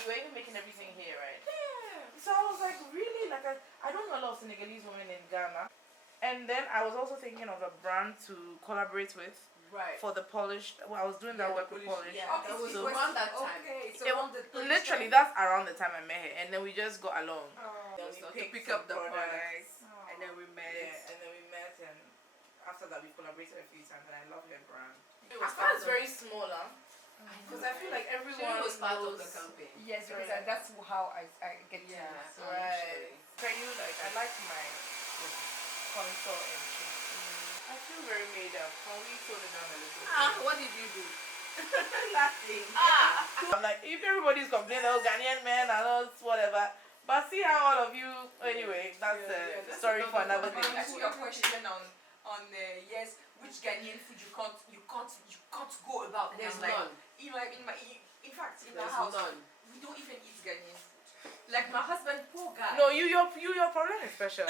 you were even making everything here, right? Yeah. So I was like, really? Like, I don't know a lot of Senegalese women in Ghana. And then I was also thinking of a brand to collaborate with. Right. For the polished, I was doing that work with polish. Yeah, Okay, that was so around that time. Okay, so It around the literally, that's around the time I met her, and then we just got along. Oh. Then we So to picked pick some up the products, and then we met. yeah, and then we met, and after that we collaborated a few times, and I love her brand. It As was far part as of- very small, because I feel like everyone was part of knows. the campaign. Yes, because that's how I get to Yeah. this. Right. Can you I like my contour and cheek. I feel very made up. Can we tone it down a little? What did you do? Nothing. I'm like, if everybody's complaining, oh, Ghanaian men and all whatever. But see how all of you, anyway, that's a story for another day. Actually, your question on yes, which Ghanaian food you can't go about. There's like, none. In fact, in my There's house, none. we don't even eat Ghanaian food. Like my husband, poor guy. No, your problem is special.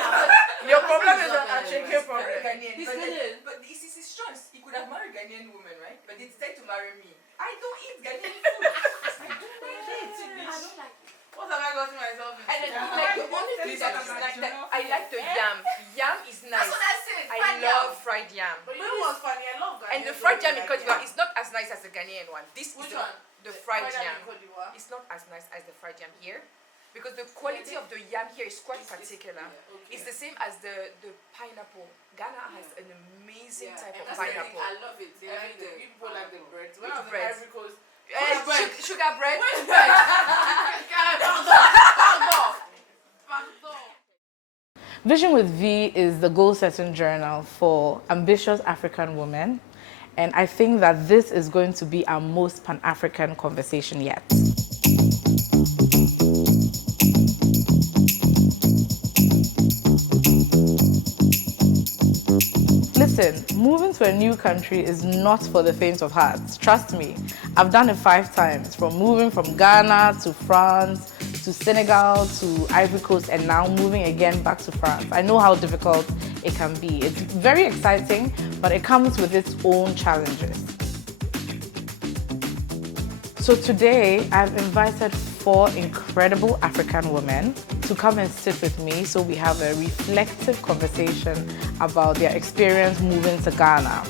Your problem is not a Ghanaian. chicken problem. Ghanaian. He's but Ghanaian. But this is his choice. He could have married Ghanaian woman, right? But they decided to marry me. I don't eat Ghanaian food. I don't like it. I don't like it. What have I gotten myself into? And then like the only thing that is like that I like the yam. Yam is nice. That's what I said. I love fried yam. But you know what's funny? I love Ghanaian. And the fried yam in Cote d'Ivoire is not as nice as the Ghanaian one. This Which is one? the fried yam. in Cote d'Ivoire? It's not as nice as the fried yam here. Because the quality of the yam here is quite particular. Okay. It's the same as the pineapple. Ghana has an amazing type of That's the thing, pineapple. I love it. They like Everything. the People like the bread. When Which I was in bread? Ivory Coast, Sugar bread. Vision with V is the goal-setting journal for ambitious African women, and I think that this is going to be our most Pan-African conversation yet. Listen, moving to a new country is not for the faint of heart. Trust me, I've done it 5 times, from moving from Ghana to France, to Senegal, to Ivory Coast, and now moving again back to France. I know how difficult it can be. It's very exciting, but it comes with its own challenges. So today, I've invited 4 incredible African women to come and sit with me so we have a reflective conversation about their experience moving to Ghana.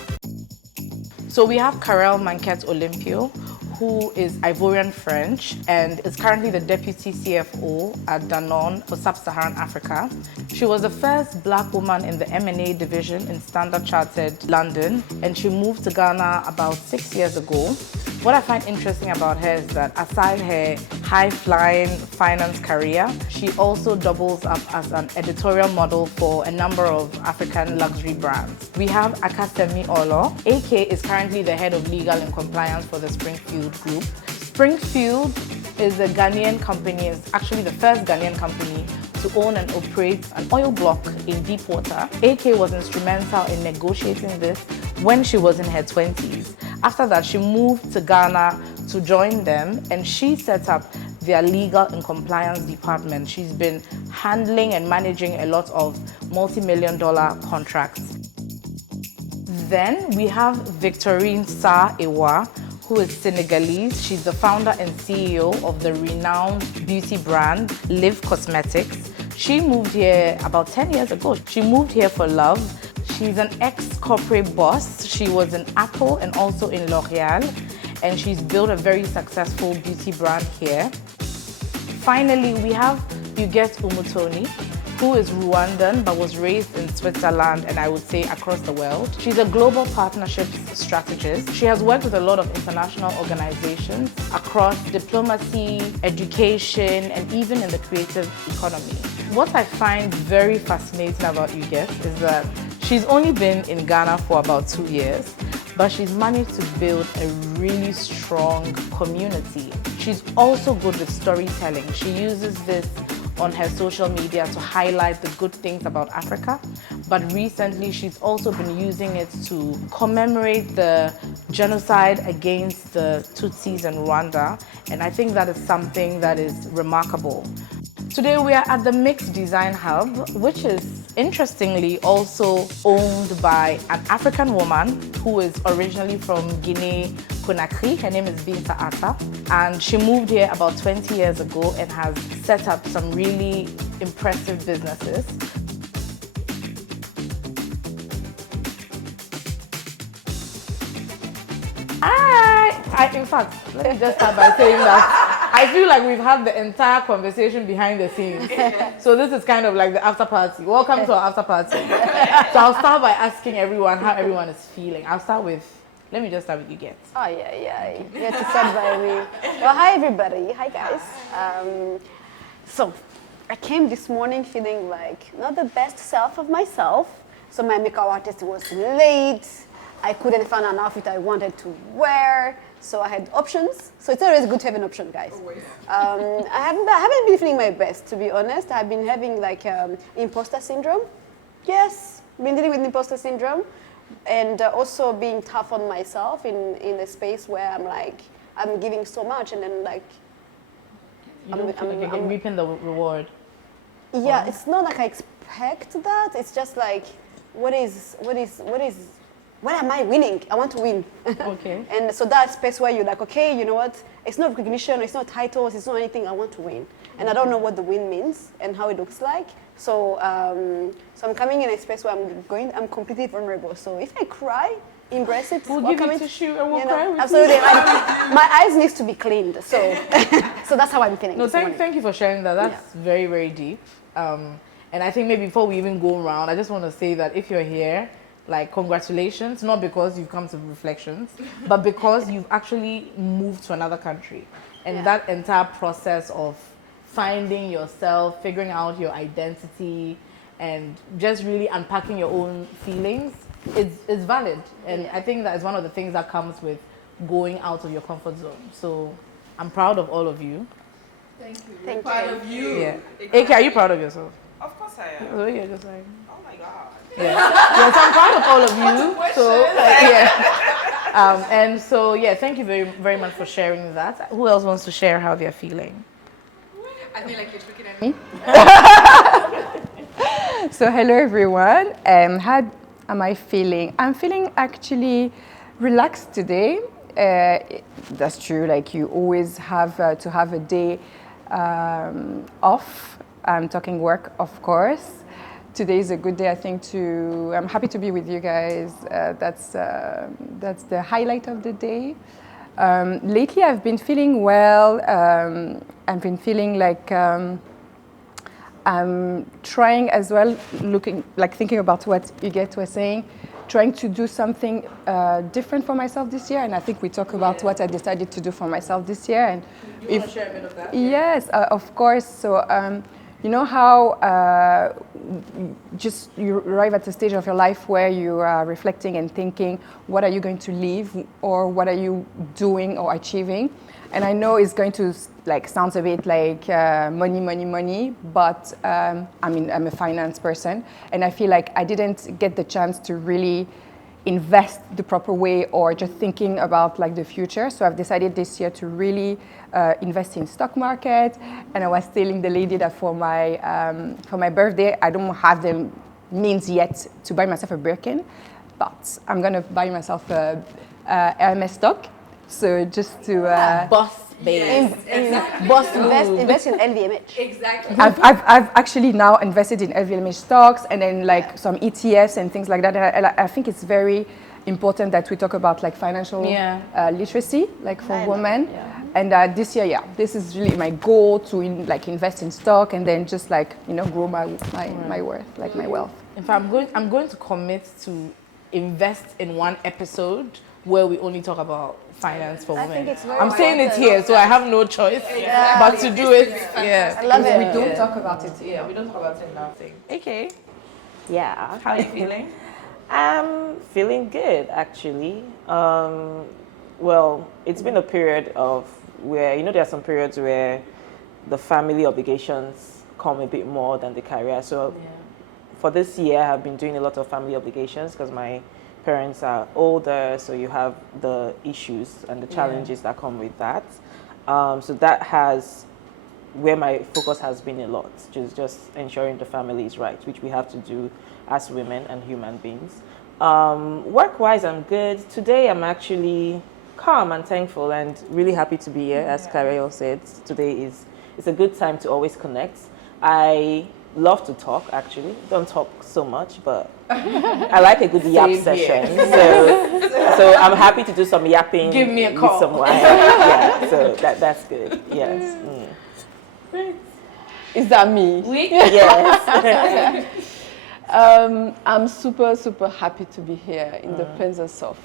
So we have Carelle Olympio, who is Ivorian French and is currently the Deputy CFO at Danone for Sub-Saharan Africa. She was the first Black woman in the M&A division in Standard Chartered London, and she moved to Ghana about 6 years ago. What I find interesting about her is that aside her high-flying finance career, she also doubles up as an editorial model for a number of African luxury brands. We have Akasemi Olo. AK is currently the head of legal and compliance for the Springfield Group. Springfield is a Ghanaian company, it's actually the first Ghanaian company to own and operate an oil block in deep water. AK was instrumental in negotiating this when she was in her 20s. After that, she moved to Ghana to join them, and she set up their legal and compliance department. She's been handling and managing a lot of multi-million-dollar contracts. Then we have Victorine Ewa, who is Senegalese. She's the founder and CEO of the renowned beauty brand Live Cosmetics. She moved here about 10 years ago. She moved here for love. She's an ex-corporate boss. She was in Apple and also in L'Oreal, and she's built a very successful beauty brand here. Finally, we have Huguette Umutoni, who is Rwandan but was raised in Switzerland and I would say across the world. She's a global partnerships strategist. She has worked with a lot of international organizations across diplomacy, education, and even in the creative economy. What I find very fascinating about Huguette is that she's only been in Ghana for about 2 years, but she's managed to build a really strong community. She's also good with storytelling. She uses this on her social media to highlight the good things about Africa, but recently she's also been using it to commemorate the genocide against the Tutsis in Rwanda, and I think that is something that is remarkable. Today we are at the Mixed Design Hub, which is interestingly also owned by an African woman who is originally from Guinea, Conakry. Her name is Binta Atta, and she moved here about 20 years ago and has set up some really impressive businesses. In fact, let me just start by saying that I feel like we've had the entire conversation behind the scenes. So this is kind of like the after party. Welcome to our after party. So I'll start by asking everyone how everyone is feeling. I'll start with, let me just start with Huguette. Oh, yeah. You have to start by me. Well, hi, everybody. Hi, guys. So I came this morning feeling like not the best self of myself. So my makeup artist was late. I couldn't find an outfit I wanted to wear. So I had options. So it's always good to have an option, guys. I haven't been feeling my best, to be honest. I've been having like imposter syndrome. Yes, been dealing with imposter syndrome. And also being tough on myself in a space where I'm like, I'm giving so much and then like... I'm reaping the reward. Yeah, it's not like I expect that. It's just like, what am I winning? I want to win. Okay. And so that space where you're like, okay, you know what? It's not recognition, it's not titles, it's not anything. I want to win. And I don't know what the win means and how it looks like. So I'm coming in a space where I'm completely vulnerable. So if I cry, embrace it. We'll give you tissue and we'll cry with absolutely. you. My eyes needs to be cleaned. So so that's how I'm feeling. No, thank you for sharing that. That's very, very deep. And I think maybe before we even go around, I just want to say that if you're here, like, congratulations, not because you've come to reflections, but because you've actually moved to another country. And that entire process of finding yourself, figuring out your identity, and just really unpacking your own feelings is valid. And I think that is one of the things that comes with going out of your comfort zone. So I'm proud of all of you. Thank you. Thank you. Proud of you. Yeah. AK, are you proud of yourself? Of course I am. So you're just like... Oh my God. Yes, I'm proud of all of you. So and so thank you very, very much for sharing that. Who else wants to share how they're feeling? I feel like you're looking at me. So hello everyone. How am I feeling? I'm feeling actually relaxed today. That's true. Like you always have to have a day off. I'm talking work, of course. Today is a good day, I think. I'm happy to be with you guys. That's the highlight of the day. Lately, I've been feeling well. I've been feeling like I'm trying as well, thinking about what Huguette was saying, trying to do something different for myself this year. And I think we talk about what I decided to do for myself this year. And you want to share a bit of that? Yes, of course. So you know how just you arrive at a stage of your life where you are reflecting and thinking, what are you going to leave, or what are you doing or achieving? And I know it's going to sounds a bit like money, but I'm a finance person, and I feel like I didn't get the chance to really invest the proper way or just thinking about the future. So I've decided this year to really invest in stock market. And I was telling the lady that for my birthday, I don't have the means yet to buy myself a Birkin, but I'm gonna buy myself a Hermes stock. So just to boss babe, Exactly. boss Invest in LVMH. Exactly. I've actually now invested in LVMH stocks and then some ETFs and things like that. And I think it's very important that we talk about financial literacy, for women. Yeah. And this year, this is really my goal to invest in stock and then just grow my worth, my wealth. In fact, I'm going to commit to invest in one episode where we only talk about finance for women. I think it's very I'm saying it here, so I have no choice but to do it. Yeah, I love it. We don't talk about it. Yeah, we don't talk about it in that thing. Okay, Yeah. how are you feeling? I'm feeling good, actually. Well, it's been a period of where, there are some periods where the family obligations come a bit more than the career. So for this year, I've been doing a lot of family obligations because my parents are older, so you have the issues and the challenges that come with that. So that has where my focus has been a lot, just ensuring the family is right, which we have to do as women and human beings. Work-wise, I'm good. Today, I'm actually calm and thankful and really happy to be here. As Carelle said, today it's a good time to always connect. I love to talk, actually. Don't talk so much, but I like a good yap session. So I'm happy to do some yapping. Give me a call. With some wine. Yeah, so that's good. Yes. Is that me? Yes. I'm super, super happy to be here in the presence of,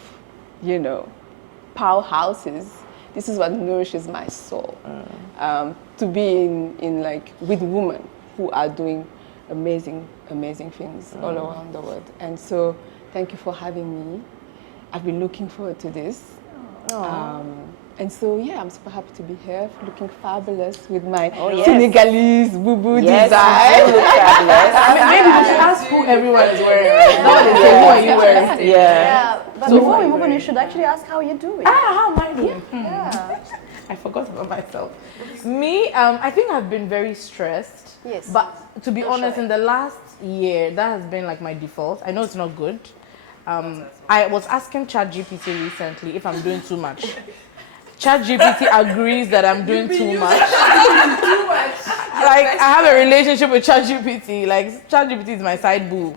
powerhouses. This is what nourishes my soul. To be in like with women who are doing amazing things all around the world. And so thank you for having me. I've been looking forward to this. And so, I'm super happy to be here, looking fabulous with my Senegalese boo-boo design. You look fabulous. Maybe we should ask who everyone is wearing right now. They say, who are you wearing? Yeah. But before we move on, you should actually ask how you're doing. How am I doing? Yeah. I forgot about myself. Me, I think I've been very stressed. Yes. But to be honest, in the last year, that has been like my default. I know it's not good. I was asking ChatGPT recently if I'm doing too much. ChatGPT agrees that I'm doing too much. Like, I have a relationship with ChatGPT. Like, ChatGPT is my side boo.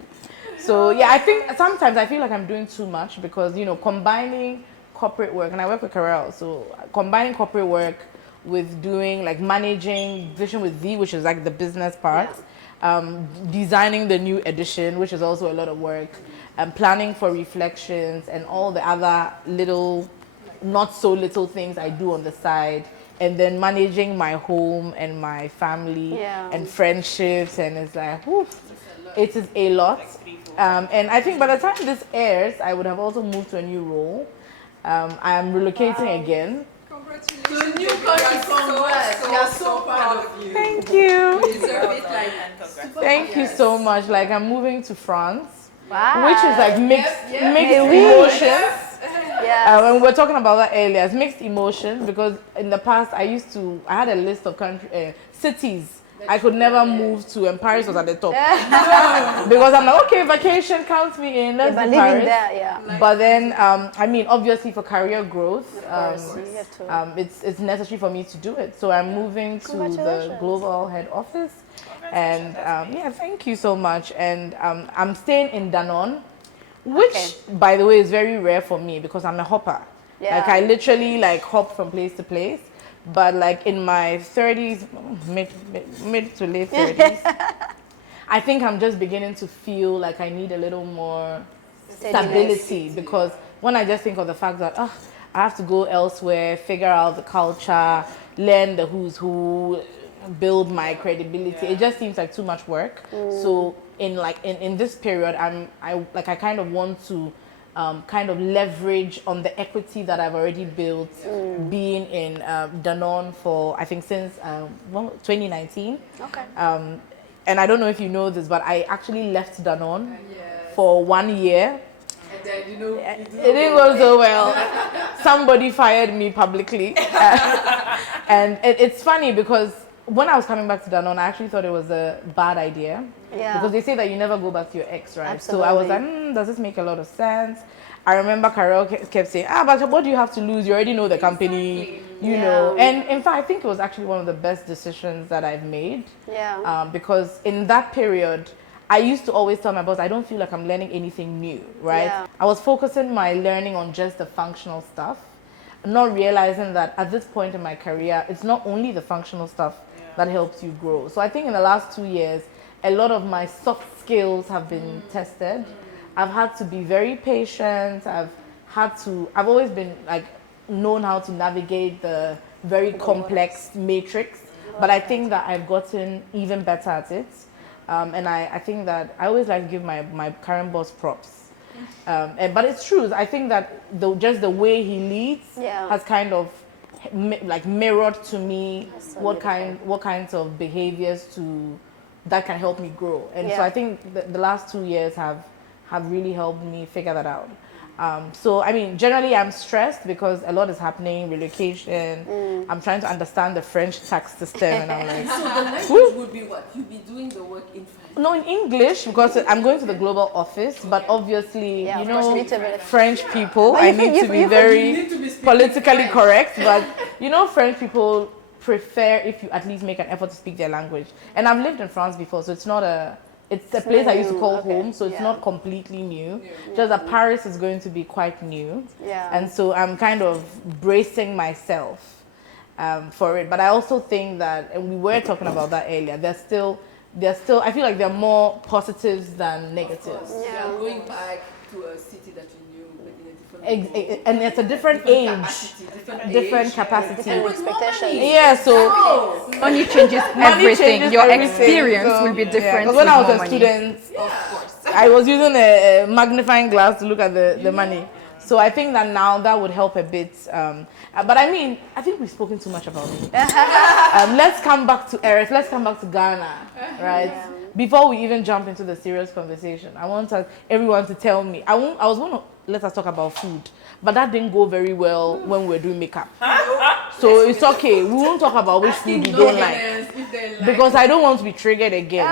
So, I think sometimes I feel like I'm doing too much because, combining corporate work, and I work with Carelle, so combining corporate work with doing, like, managing Vision with Z, which is, like, the business part, designing the new edition, which is also a lot of work, planning for reflections, and all the other little not so little things I do on the side, and then managing my home and my family and friendships, and it's like, it is a lot. And I think by the time this airs, I would have also moved to a new role. I am relocating again. Congratulations. To a new country, congrats. We are so proud of you. Thank you. You deserve it, like, Thank you so much. Like, I'm moving to France, Wow. which is like mixed emotions. Yeah. And we were talking about that earlier. It's mixed emotions because in the past I had a list of cities I could never move to, and Paris was at the top. Because I'm like, okay, vacation counts me in. Let's do Paris. There, But then, obviously for career growth, it's necessary for me to do it. So I'm moving to the global head office, and thank you so much. And I'm staying in Danone. Which, by the way, is very rare for me because I'm a hopper. Yeah. Like, I literally, like, hop from place to place. But, like, in my 30s, mid to late 30s, I think I'm just beginning to feel like I need a little more stability. Because when I just think of the fact that, I have to go elsewhere, figure out the culture, learn the who's who, build my credibility, it just seems like too much work. So, in this period, I kind of want to kind of leverage on the equity that I've already built, being in Danone for I think since 2019. Okay. And I don't know if you know this, but I actually left Danone for 1 year. And then, it didn't go so well. Somebody fired me publicly, and it's funny because when I was coming back to Danone, I actually thought it was a bad idea. Yeah. Because they say that you never go back to your ex, right? Absolutely. So I was like, does this make a lot of sense? I remember Carelle kept saying, but what do you have to lose? You already know the company, you know. And in fact, I think it was actually one of the best decisions that I've made. Yeah. Because in that period, I used to always tell my boss, I don't feel like I'm learning anything new, right? Yeah. I was focusing my learning on just the functional stuff, not realizing that at this point in my career, it's not only the functional stuff that helps you grow. So I think in the last 2 years, a lot of my soft skills have been tested. I've had to be very patient. I've always been like known how to navigate the very complex matrix, but I think that I've gotten even better at it. And I think that I always like to give my current boss props. But it's true. I think that just the way he leads has kind of like mirrored to me what kinds of behaviors that can help me grow. And so I think the last 2 years have really helped me figure that out. So, I mean, generally I'm stressed because a lot is happening, relocation. I'm trying to understand the French tax system, and I'm like... So the language would be what? You'd be doing the work in French? No, in English, because I'm going to the global office, but obviously, you know, French people, I need to be very... You need to be politically correct, but you know, French people prefer if you at least make an effort to speak their language. And I've lived in France before, so it's a place I used to call home, so it's not completely new. Just that Paris is going to be quite new. Yeah. And so I'm kind of bracing myself for it. But I also think that, and we were talking about that earlier, there's still, I feel like there are more positives than negatives. Yeah, going back to a city that you knew, but in a different And it's a different age, different capacity. Different expectations. Yeah, so Money changes everything. Your experience will be different. Because when I was with a more student, I was using a magnifying glass to look at the money. So I think that now that would help a bit. But I mean, I think we've spoken too much about me. Let's come back to Earth. Let's come back to Ghana, right? Yeah. Before we even jump into the serious conversation, I want everyone to tell me. I was going to let us talk about food, but that didn't go very well when we were doing makeup. So it's okay. We won't talk about which food you don't like, because I don't want to be triggered again.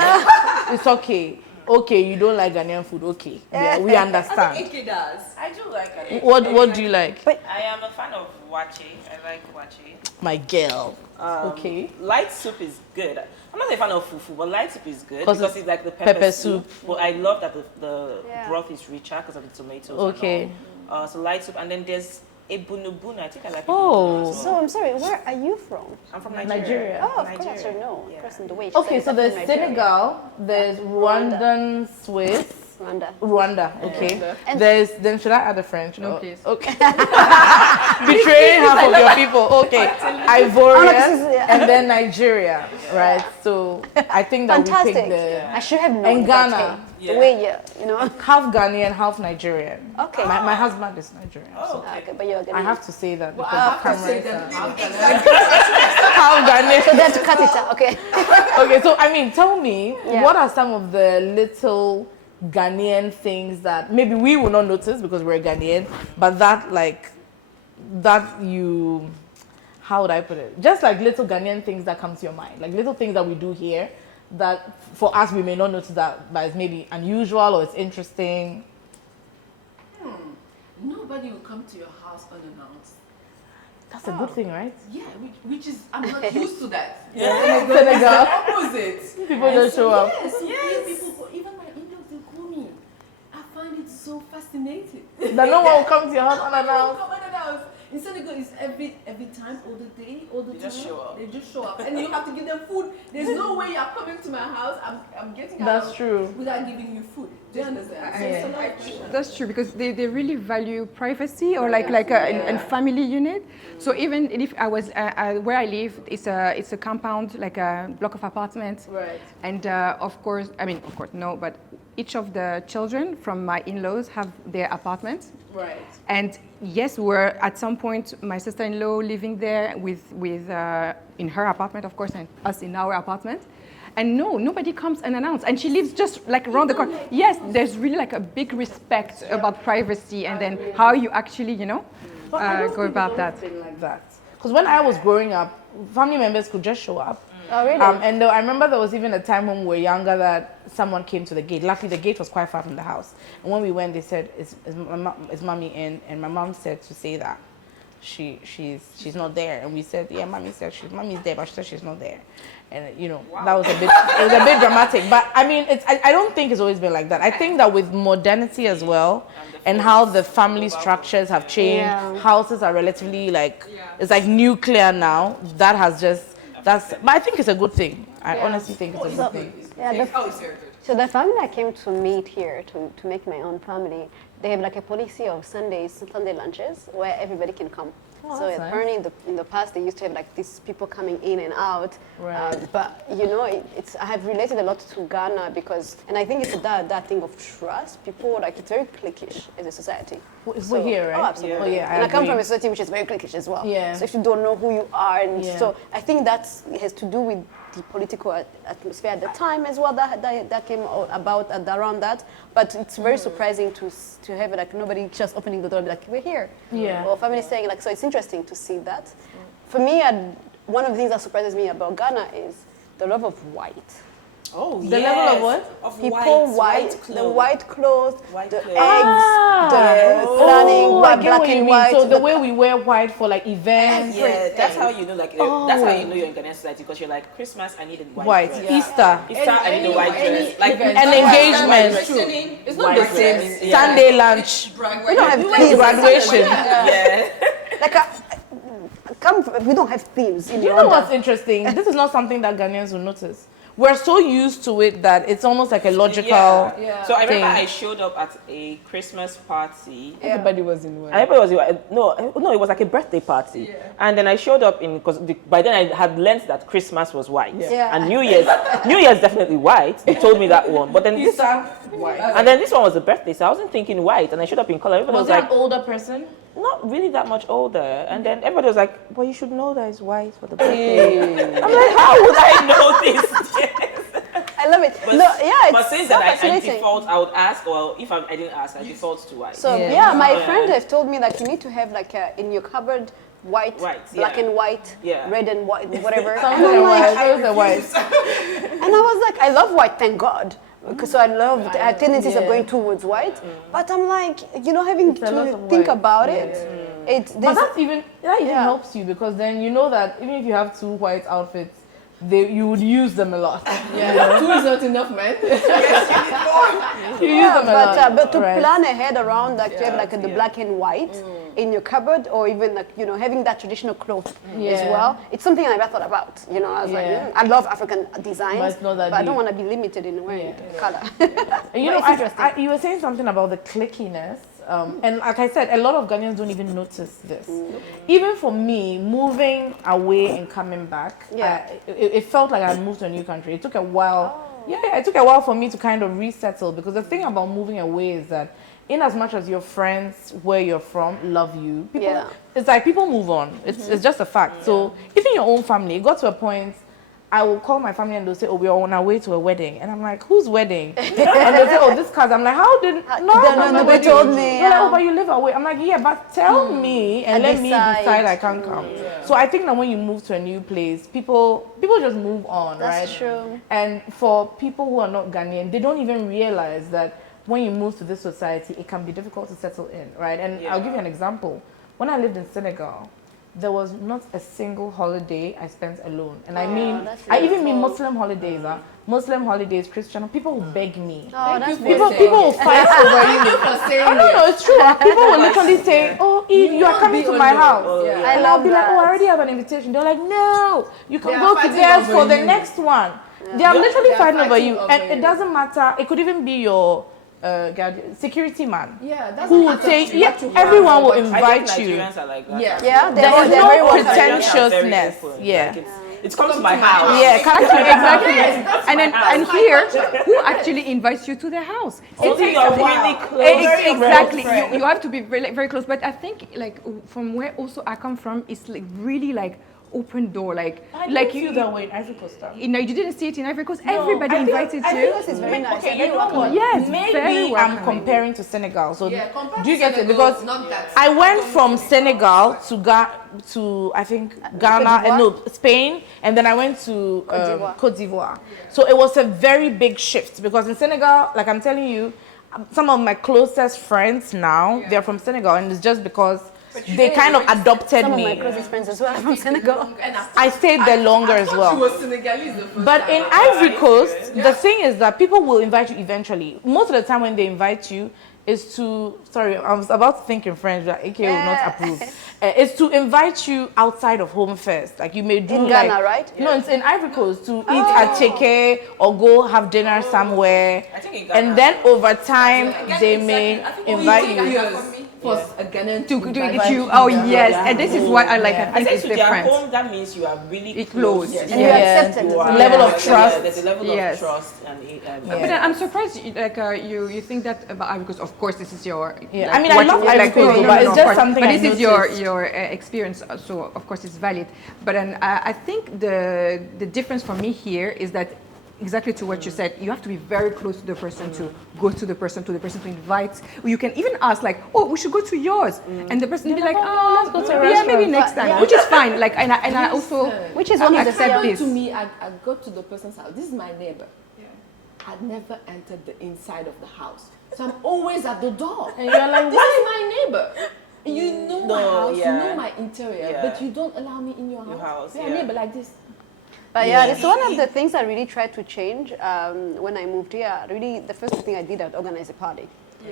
It's okay. Okay, you don't like Ghanaian food. Okay, yeah, we understand. Ike does. I do like it. What do you like? I am a fan of wache. I like wache. My girl. Okay. Light soup is good. I'm not a fan of fufu, but light soup is good because it's like the pepper soup. But I love that the broth is richer because of the tomatoes. Okay. And all. So light soup, and then there's a bunubuna. I think I like. Oh. As well. So I'm sorry, where are you from? I'm from Nigeria. Oh, of course, I know. Yeah. Person the way. Okay, so there's Senegal, there's Rwandan, Swiss. Rwanda, okay. And then should I add a French? No, please. Okay. Betraying half of your people. Okay. Ivorian and then Nigeria, right? So I think that we picked I should have known. And Ghana. The way you know. Half Ghanaian, half Nigerian. Okay. My husband is Nigerian. So Okay, but you're Ghanaian. I have to say that because I have the to say camera that. half Ghanaian. So that's to cut it out. Okay. Okay, so I mean, tell me, what are some of the little Ghanaian things that maybe we will not notice because we're Ghanaian, but that you, how would I put it? Just like little Ghanaian things that come to your mind, like little things that we do here that for us we may not notice that, but it's maybe unusual or it's interesting. Nobody will come to your house unannounced. That's a good thing, right? Yeah, which is, I'm not used to that. Senegal. It's the opposite. People just show up. Yes, people, even my in-laws, they call me. I find it so fascinating. That no one will come to your house No unannounced. one will come unannounced. In Senegal, it's every time, all the day, all the time. Just show up. They just show up. And you have to give them food. There's no way you're coming to my house. I'm getting That's out true. without giving you food. Do you understand? So it's a lot of pressure. That's true because they really value privacy or and family unit. So even if I was where I live, it's a compound, like a block of apartments. Right. And of course, no, but each of the children from my in-laws have their apartments. Right. And yes, we're at some point my sister-in-law living there with in her apartment, of course, and us in our apartment. And no, nobody comes unannounced. And she lives just like around the corner. Yes, there's really like a big respect about privacy and then how you actually, go about that. Like that. Because when I was growing up, family members could just show up. Oh, really? And I remember there was even a time when we were younger that someone came to the gate. Luckily, the gate was quite far from the house. And when we went, they said, is mommy in? And my mom said to say that she's not there. And we said, yeah, mommy said mommy's there, but she said she's not there. And that was it was a bit dramatic. But I mean, I don't think it's always been like that. I think that with modernity as well, and how the family structures have changed, houses are relatively it's like nuclear now. That has but I think it's a good thing. I honestly think it's a good thing. Yeah, so the family I came to meet here to make my own family, they have like a policy of Sunday lunches where everybody can come. So apparently in the past they used to have like these people coming in and out. Right. But I have related a lot to Ghana because, and I think it's that thing of trust. People it's very cliquish as a society. We're here, right? Oh, absolutely. Oh, yeah, and I come agree. from a society which is very cliquish as well. Yeah. So if you don't know who you are, so I think it has to do with the political atmosphere at the time as well that came about around that. But it's very surprising to have nobody just opening the door and be like, we're here. Yeah. Or family saying so it's interesting to see that. For me, one of the things that surprises me about Ghana is the love of white. Oh, The level of what? Of People white, the clothes. white clothes, White the clothes. eggs, the planning, Oh, I get black what you and mean. white. So the way we wear white for like events. Yeah, that's how you know. Like that's how you know you're in Ghanaian society because you're like Christmas. I need a white dress. Easter, Easter, I need a white dress. Like an engagement, It's not the white same. dress. Yeah. Sunday lunch, We don't have themes. graduation. Yeah. Like we don't have themes in You know Rwanda. what's interesting? This is not something that Ghanaians will notice. We're so used to it that it's almost like a logical. Yeah. So I remember thing. I showed up at a Christmas party. Everybody was in white. Everybody was no, it was like a birthday party, and then I showed up in because by then I had learned that Christmas was white, Yeah. and New Year's definitely white. They told me that one, but then this White. and then this one was a birthday, so I wasn't thinking white, and I showed up in color. Everybody Was was that like, an older person? not really that much older, and then everybody was like, well, you should know that it's white for the birthday. I'm like, how would I know this? I love it. But, it's but since so that I fascinating. default, I would ask, or if I didn't ask, I default to white. So Yeah. my friend have told me that you need to have like in your cupboard white, black yeah. and white, Yeah. red and white, whatever. and Something I'm white. like, Those are white. and I was like, I love white, thank God. Because I have tendencies of going towards white, but I'm like, having a lot to of think white. about it. It's But this. that even helps you because then you know that even if you have two white outfits, you would use them a lot. Yeah, 2 is not enough, man. You use them a lot. But to right. plan ahead around like you have like the black and white in your cupboard, or even like having that traditional cloth as Yeah. well. It's something I never thought about. I was like, I love African designs, But it's not that I don't deep. want to be limited in wearing color. And you But know, it's interesting. you were saying something about the clickiness. And like I said, a lot of Ghanaians don't even notice this. Even for me, moving away and coming back, it felt like I moved to a new country. It took a while. Yeah, it took a while for me to kind of resettle because the thing about moving away is that in as much as your friends where you're from love you, it's like people move on. It's just a fact. So even your own family, it got to a point I will call my family and they'll say, oh, we're on our way to a wedding. And I'm like, whose wedding? And they'll say, oh, this cousin. I'm like, how did... Nobody told me. They're like, oh, but you live away. I'm like, yeah, but tell me and let me decide I can come. So I think that when you move to a new place, people just move on, right? That's true. And for people who are not Ghanaian, they don't even realize that when you move to this society, it can be difficult to settle in, right? And I'll give you an example. When I lived in Senegal, there was not a single holiday I spent alone. And I mean, I even mean Muslim holidays, Muslim holidays, Christian, people will beg me. Oh, that's People will fight over you. I don't know, it's true. People will literally say, oh, Eve, you are coming to my house. I And love I'll be like, oh, I already have an invitation. They're like, no, you can go to theirs for the next one. They are literally fighting over you. And it doesn't matter. It could even be your security man. Yeah, that's who would say, everyone will invite you. Nigerians are like that. Yeah, There's they're no very welcoming. pretentiousness. Like Yeah. it's come to my house. Yeah, Exactly. And here, who actually invites you to their house? So you are really close. Exactly. You have to be very, very close. But I think, like, from where also I come from, it's like really like open door. Like you that way in Ivory Coast. You know, you didn't see it in Ivory Coast. Everybody invited you. This is very nice. Okay, you know what? Yes, very maybe I'm welcoming. comparing to Senegal. So Yeah, compared do you to get it? Senegal, Because it's not that. I went from Senegal to I think Ghana, no, Spain, and then I went to Côte d'Ivoire. So it was a very big shift because in Senegal, like I'm telling you, some of my closest friends now, they're from Senegal, and it's just because they kind of adopted Some of me. my closest friends as well are from Senegal. I stayed there longer as She well. was Senegalese the first But time. in Ivory Coast, the thing is that people will invite you eventually. Most of the time when they invite you is to, sorry, I was about to think in French, but AK will not approve. Is to invite you outside of home first. Like you may do In Ghana, right? No, it's in Ivory Coast to eat at Cheke or go have dinner somewhere. I think in Ghana. And then over time, they may invite you. For a Ghanaian To get you. Oh yes, and this is what I like. I I think think it's to their different. home, that means you are really It's close. Yes. And you accept it. You are- Level of yeah, trust. There's a level Yes. of trust and But then I'm surprised, like you think that about Ivory Coast. Of course, this is your. Yeah, like, I mean, I what love you- Ivory Coast, but it's of just course. something But I this is noticed. your experience, so of course it's valid. But then I think the difference for me here is that. Exactly to what you said, you have to be very close to the person to go to the person to invite. You can even ask like, oh, we should go to yours, and the person will be like, oh, let's go to a yeah, maybe restaurant. next time, which is fine. Like, and I also Which is one of the accept Happened this. to me, I go to the person's house. This is my neighbor. had never entered the inside of the house. So I'm always at the door. And you're like, This is my neighbor. You know my house, yeah. you know my interior, Yeah. but you don't allow me in your house. We are neighbor like this. But yeah, it's one of the things I really tried to change when I moved here. Really, the first thing I did, I'd organize a party.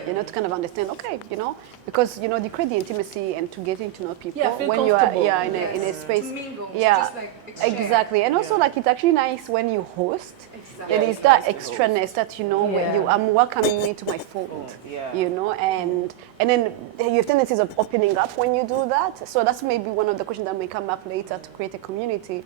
You know, to kind of understand, okay, you know, because, you know, you create the intimacy and to getting to know people feel when you are comfortable. in a space. To mingle, Yeah, just like exchange. exactly. And also, like, it's actually nice when you host. Exactly. It is that extraness that, you know, when I'm welcoming me to my fold, Yeah. you know, and then you have tendencies of opening up when you do that. So that's maybe one of the questions that may come up later to create a community.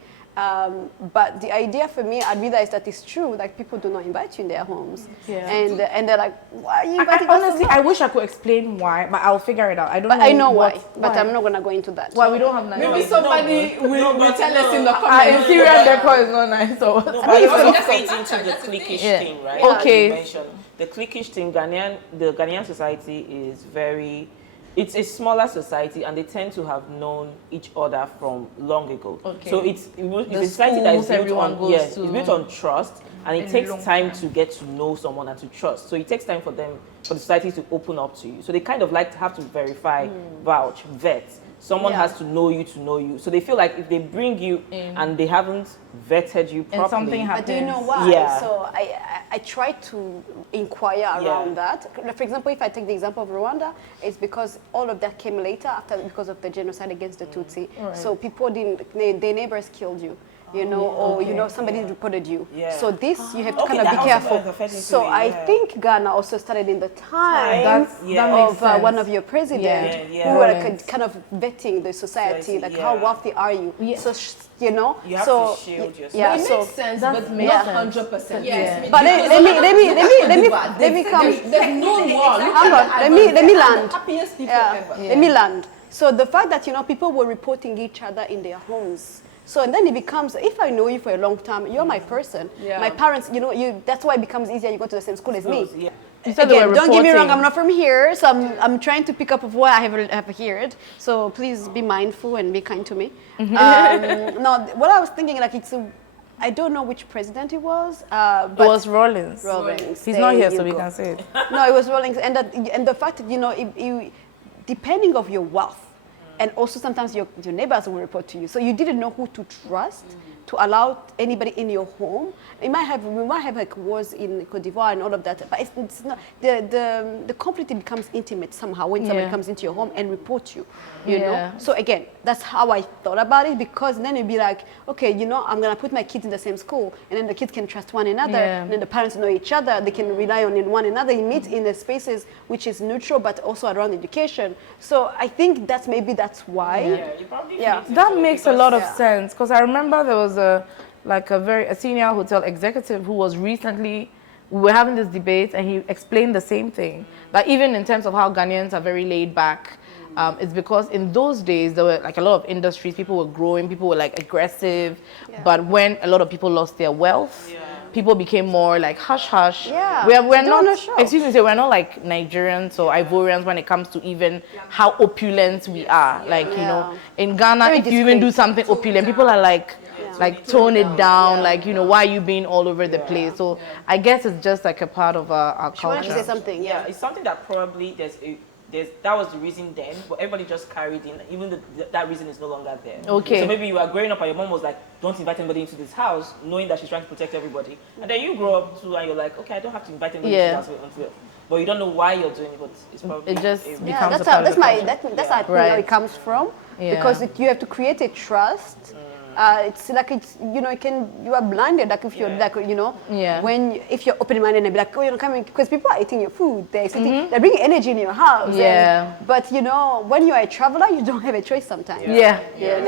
But the idea for me, I realized that it's true. Like, people do not invite you in their homes, and they're like, "Why are you inviting us?" Honestly, I wish I could explain why, but I'll figure it out. I don't But know. I know why. what- But I'm not gonna go into that. Why we don't have nice. Maybe somebody will tell us in the Our comments. interior decor is not nice. So No, but it also feeds into the cliquish Yeah. thing, right? Yeah. Like Okay. you mentioned. The cliquish thing, the Ghanaian society is very, it's a smaller society and they tend to have known each other from long ago. Okay. So it's a society that is schools built everyone on, goes it's to. built on trust and it In takes long time to get to know someone and to trust. So it takes time for the society to open up to you. So they kind of like to have to verify, vouch, vet. Someone has to know you. So they feel like if they bring you and they haven't vetted you properly. and something But happens. do you know why? Yeah. So I try to inquire around that. For example, if I take the example of Rwanda, it's because all of that came later because of the genocide against the Tutsi. So people their neighbors killed you. You know, or you know, somebody reported you. Yeah. So this you have to Okay, kind of that be also careful. affects into So it, I yeah. think Ghana also started in the time that makes of sense. one of your presidents Yeah. who were Right. kind of vetting the society, Society, like yeah. how wealthy are you? So you know, You have so to shield yourself. yeah, It so makes sense, that but makes not sense. 100%. Yes. but let me come. There's no war. Look Hang at on, the let me Ivans. They are land. the happiest people Yeah. ever. Let me land. So the fact that, you know, people were reporting each other in their homes. So and then it becomes, if I know you for a long time, you're my person. Yeah. My parents, you know, that's why it becomes easier. You go to the same school as me. Yeah. You said they Again, were don't get me wrong, reporting. I'm not from here, so I'm trying to pick up of what I have heard. So please be mindful and be kind to me. No, what I was thinking, like, I don't know which president it was, It but was Rollins. Rawlings. He's not There here, you so we go. can say it. No, it was Rawlings, and the fact that, you know, depending of your wealth, and also sometimes your neighbors will report to you, so you didn't know who to trust to allow anybody in your home. We might have like wars in Cote d'Ivoire and all of that, but it's not the conflict becomes intimate somehow when somebody comes into your home and reports you. You know. So again, that's how I thought about it, because then it'd be like, okay, you know, I'm gonna put my kids in the same school, and then the kids can trust one another, and then the parents know each other, they can rely on one another. You meet in the spaces which is neutral, but also around education. So I think that's why. You probably Yeah. fit into That it makes a because- lot of sense, because I remember there was a senior hotel executive who was recently, we were having this debate and he explained the same thing, that even in terms of how Ghanaians are very laid back, it's because in those days there were like a lot of industries, people were growing, people were like aggressive, but when a lot of people lost their wealth, people became more like hush hush. Yeah, We're don't not, show. excuse me, we're not like Nigerians or Ivorians when it comes to even how opulent we are. Like, you know, in Ghana, Very if you even do discreet. something opulent, people are like tone it down, like, you know, why are you being all over the place? So I guess it's just like a part of our I wanted culture. to say something. Yeah, it's something that probably that was the reason then, but everybody just carried in. Even that reason is no longer there. Okay. So maybe you were growing up and your mom was like, "Don't invite anybody into this house," knowing that she's trying to protect everybody. And then you grow up too, and you're like, "Okay, I don't have to invite anybody into this house until." But you don't know why you're doing it, but it's probably It just a- becomes that's a part that's of the my culture. that's I think Right. where it comes from, because you have to create a trust. It's like you know, you are blinded, like if you're like, you know, if you're open-minded and be like, oh, you're coming, because people are eating your food, they're bringing energy in your house. But you know, when you're a traveler, you don't have a choice sometimes. And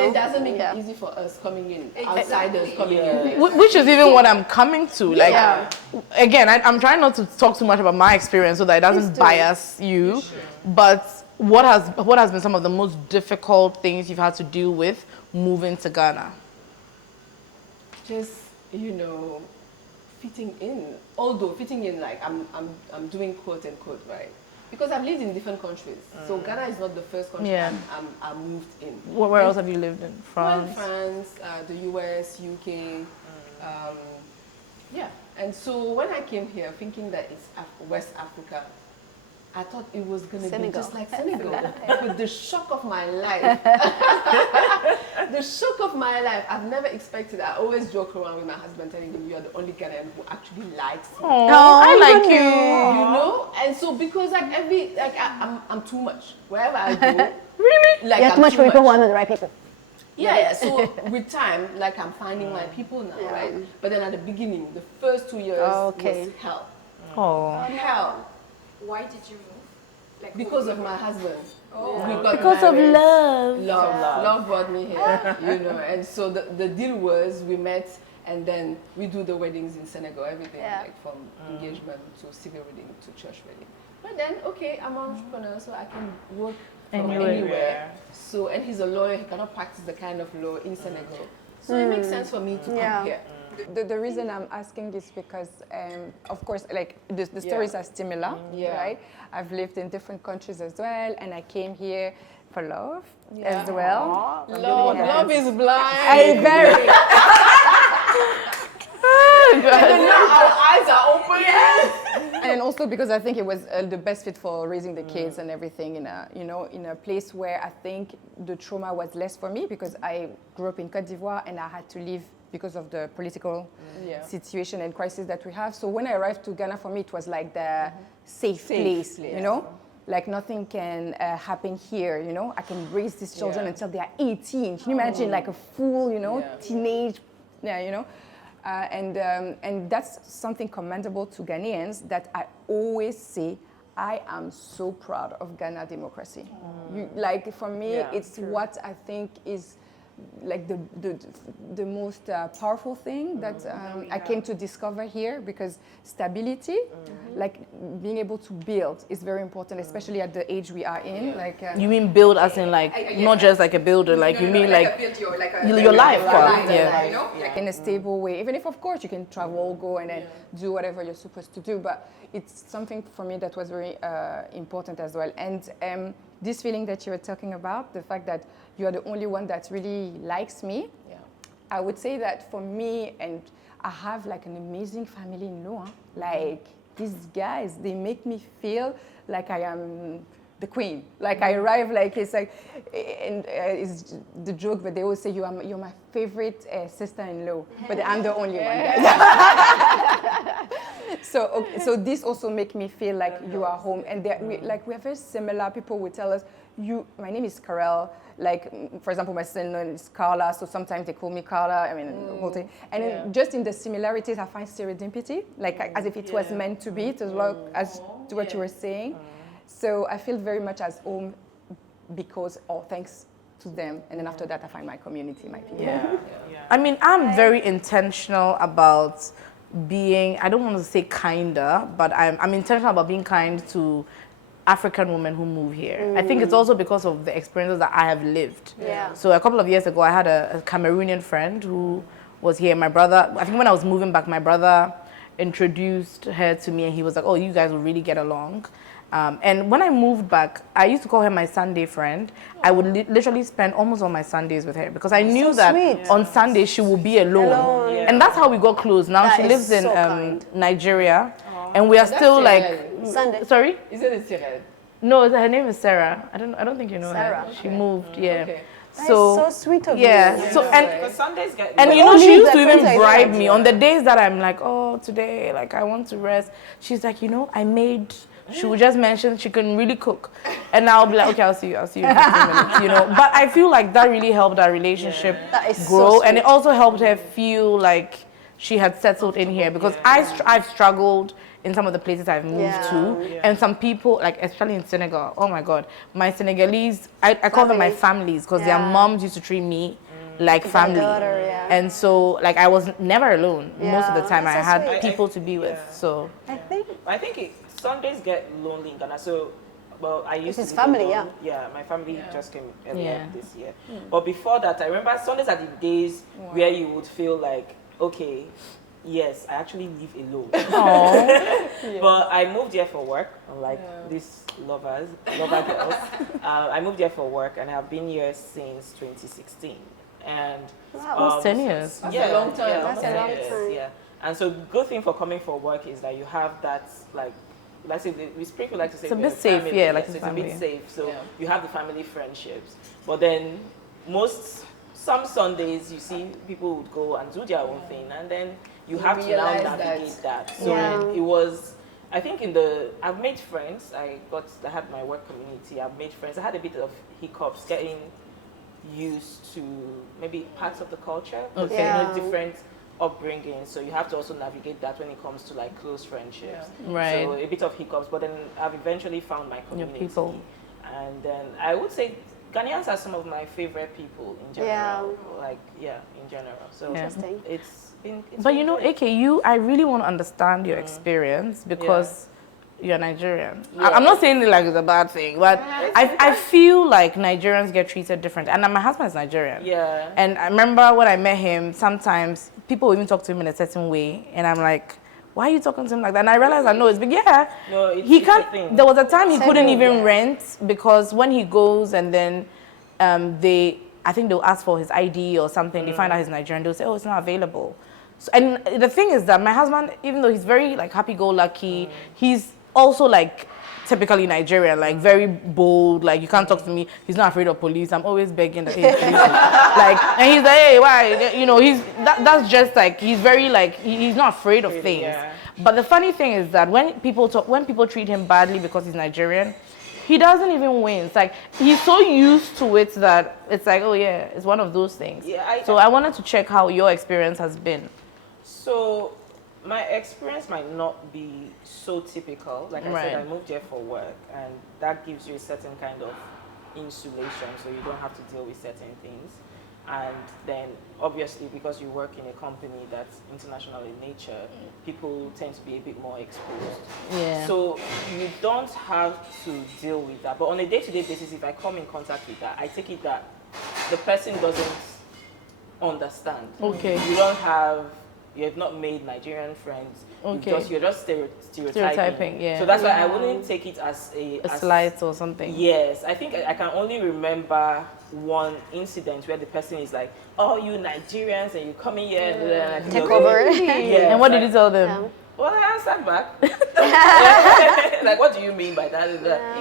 it doesn't make it easy for us coming in, outsiders coming in. Which is even what I'm coming to. Like, again, I'm trying not to talk too much about my experience so that it doesn't bias you. But what has been some of the most difficult things you've had to deal with moving to Ghana? Just, you know, fitting in. Although fitting in, like I'm doing quote unquote, right? Because I've lived in different countries. So Ghana is not the first country I moved in. Where else have you lived in? France? France, the US, UK, Yeah. And so when I came here, thinking that it's West Africa, I thought it was going to be just like Senegal. But the shock of my life, the shock of my life, I've never expected. I always joke around with my husband telling him, you're the only Ghanaian who actually likes me. Oh, I like you. You know? And so because like I'm too much. Wherever I go. Really? Like You have too much people who are not the right people. Yeah. So with time, like I'm finding my people now, right? But then at the beginning, the first 2 years was hell. Oh. Hell. Why did you move? Like, Because of my husband. Oh. We got Because of married. love. Love brought me here, you know. And so the deal was we met, and then we do the weddings in Senegal, everything like from engagement to civil wedding to church wedding. But then, okay, I'm an entrepreneur, so I can work from anywhere. So, and he's a lawyer, he cannot practice the kind of law in Senegal. So it makes sense for me to come here. The reason I'm asking is because, of course, like the stories are similar, right? I've lived in different countries as well, and I came here for love as well. Love is blind. I very. And now our eyes are open. And also because I think it was the best fit for raising the kids and everything in a place where I think the trauma was less for me because I grew up in Côte d'Ivoire and I had to leave because of the political situation and crisis that we have. So when I arrived to Ghana, for me it was like the safe place, you know? Like nothing can happen here, you know? I can raise these children until they are 18. Can you imagine like a full, teenage, you know? And that's something commendable to Ghanaians that I always say, I am so proud of Ghana democracy. Like for me, it's what I think is like the most powerful thing that I came to discover here, because stability, like being able to build is very important, especially at the age we are in. Like you mean build as in like not just like a builder, like you mean like your life, you know, like in a stable way. Even if of course you can travel, go and then do whatever you're supposed to do, but it's something for me that was very important as well. And this feeling that you were talking about, the fact that you are the only one that really likes me, I would say that for me, and I have like an amazing family in law. Like these guys, they make me feel like I am the queen. Like I arrive, like it's like, and it's the joke, but they always say you're my favorite sister-in-law, but I'm the only one, guys. So this also make me feel like you are home, and we are very similar. People will tell us, my name is Carelle. Like, for example, my son is Carla, so sometimes they call me Carla. I mean, the whole thing. And then just in the similarities, I find serendipity, like as if it was meant to be, as well as to what you were saying. So I feel very much as home because, thanks to them. And then after that, I find my community, my people. I mean, I'm very intentional about being, I don't want to say kinder, but I'm intentional about being kind to African women who move here. I think it's also because of the experiences that I have lived. So a couple of years ago, I had a Cameroonian friend who was here. My brother, I think when I was moving back, my brother introduced her to me and he was like, oh, you guys will really get along. And when I moved back, I used to call her my Sunday friend. I would literally spend almost all my Sundays with her because I knew that on Sundays she would be alone. And that's how we got close. Now she lives in Nigeria, and we are still like Sunday. Sorry? Is it a Cyril? No, her name is Sarah. I don't think you know her. She moved, Okay. So sweet of you. So Because Sundays get and you know, she used to that even friends are bribe like me on the days that I'm like, oh, today, like I want to rest. She's like, she would just mention she can really cook. And I'll be like, okay, I'll see you in 15 minutes, you know. But I feel like that really helped our relationship grow. So and it also helped her feel like she had settled in here, because I've struggled in some of the places I've moved to. And some people, like especially in Senegal, oh my God, my Senegalese, I call them my families, because their moms used to treat me like family. And so like I was never alone. Most of the time I had people to be with. So I think Sundays get lonely in Ghana. So, well, I used to live family, alone. My family just came earlier this year. But before that, I remember Sundays are the days where you would feel like, okay, yes, I actually live alone. But I moved here for work, unlike these lover girls. I moved here for work, and I've been here since 2016. And almost 10 years. That's a long time. That's a long time. Yeah. And so good thing for coming for work is that you have that, like, let's say, we speak, we like to say It's a we're bit safe, family, yeah, like so a it's a family. bit safe. So Yeah. you have the family friendships. But then some Sundays you see people would go and do their own thing, and then you have to now realize navigate that. So Yeah. it was, I think I've made friends. I had my work community. I've made friends. I had a bit of hiccups getting used to maybe parts of the culture. Okay. Yeah. Different upbringing, so you have to also navigate that when it comes to like close friendships. Right. So a bit of hiccups, but then I've eventually found my community. people. And then I would say Ghanaians are some of my favorite people in general. In general. So Yeah. Interesting. it's But been you know, good. I really want to understand your experience because you're Nigerian. Yeah. I'm not saying it like it's a bad thing, but I feel like Nigerians get treated different. And my husband is Nigerian. Yeah. And I remember when I met him, sometimes people even talk to him in a certain way, and I'm like, why are you talking to him like that? And I realized I know it's big. Yeah, No, it's he a can't. thing. There was a time he Same couldn't here, even rent because when he goes and then I think they'll ask for his ID or something. They find out he's Nigerian. They'll say, oh, it's not available. So, and the thing is that my husband, even though he's very like happy-go-lucky, he's also like typically Nigerian, like very bold, like you can't talk to me. He's not afraid of police. I'm always begging that, hey, police. Like, and he's like, hey, why? You know, that's just like, he's very like, he's not afraid of things. Yeah. But the funny thing is that when people treat him badly because he's Nigerian, he doesn't even win. It's like, he's so used to it that it's like, oh yeah, it's one of those things. Yeah, So I wanted to check how your experience has been. So my experience might not be so typical. Like I said, I moved here for work, and that gives you a certain kind of insulation, so you don't have to deal with certain things. And then obviously because you work in a company that's international in nature, people tend to be a bit more exposed. Yeah. So you don't have to deal with that. But on a day-to-day basis, if I come in contact with that, I take it that the person doesn't understand. Okay. You have not made Nigerian friends. Okay. You're just stereotyping. yeah. So that's why I wouldn't take it as A slight or something. Yes, I think I can only remember one incident where the person is like, "Oh, you Nigerians, and you come in here and Take over. Yeah. And what did you tell them? Yeah. Well, I answered back. Like, what do you mean by that?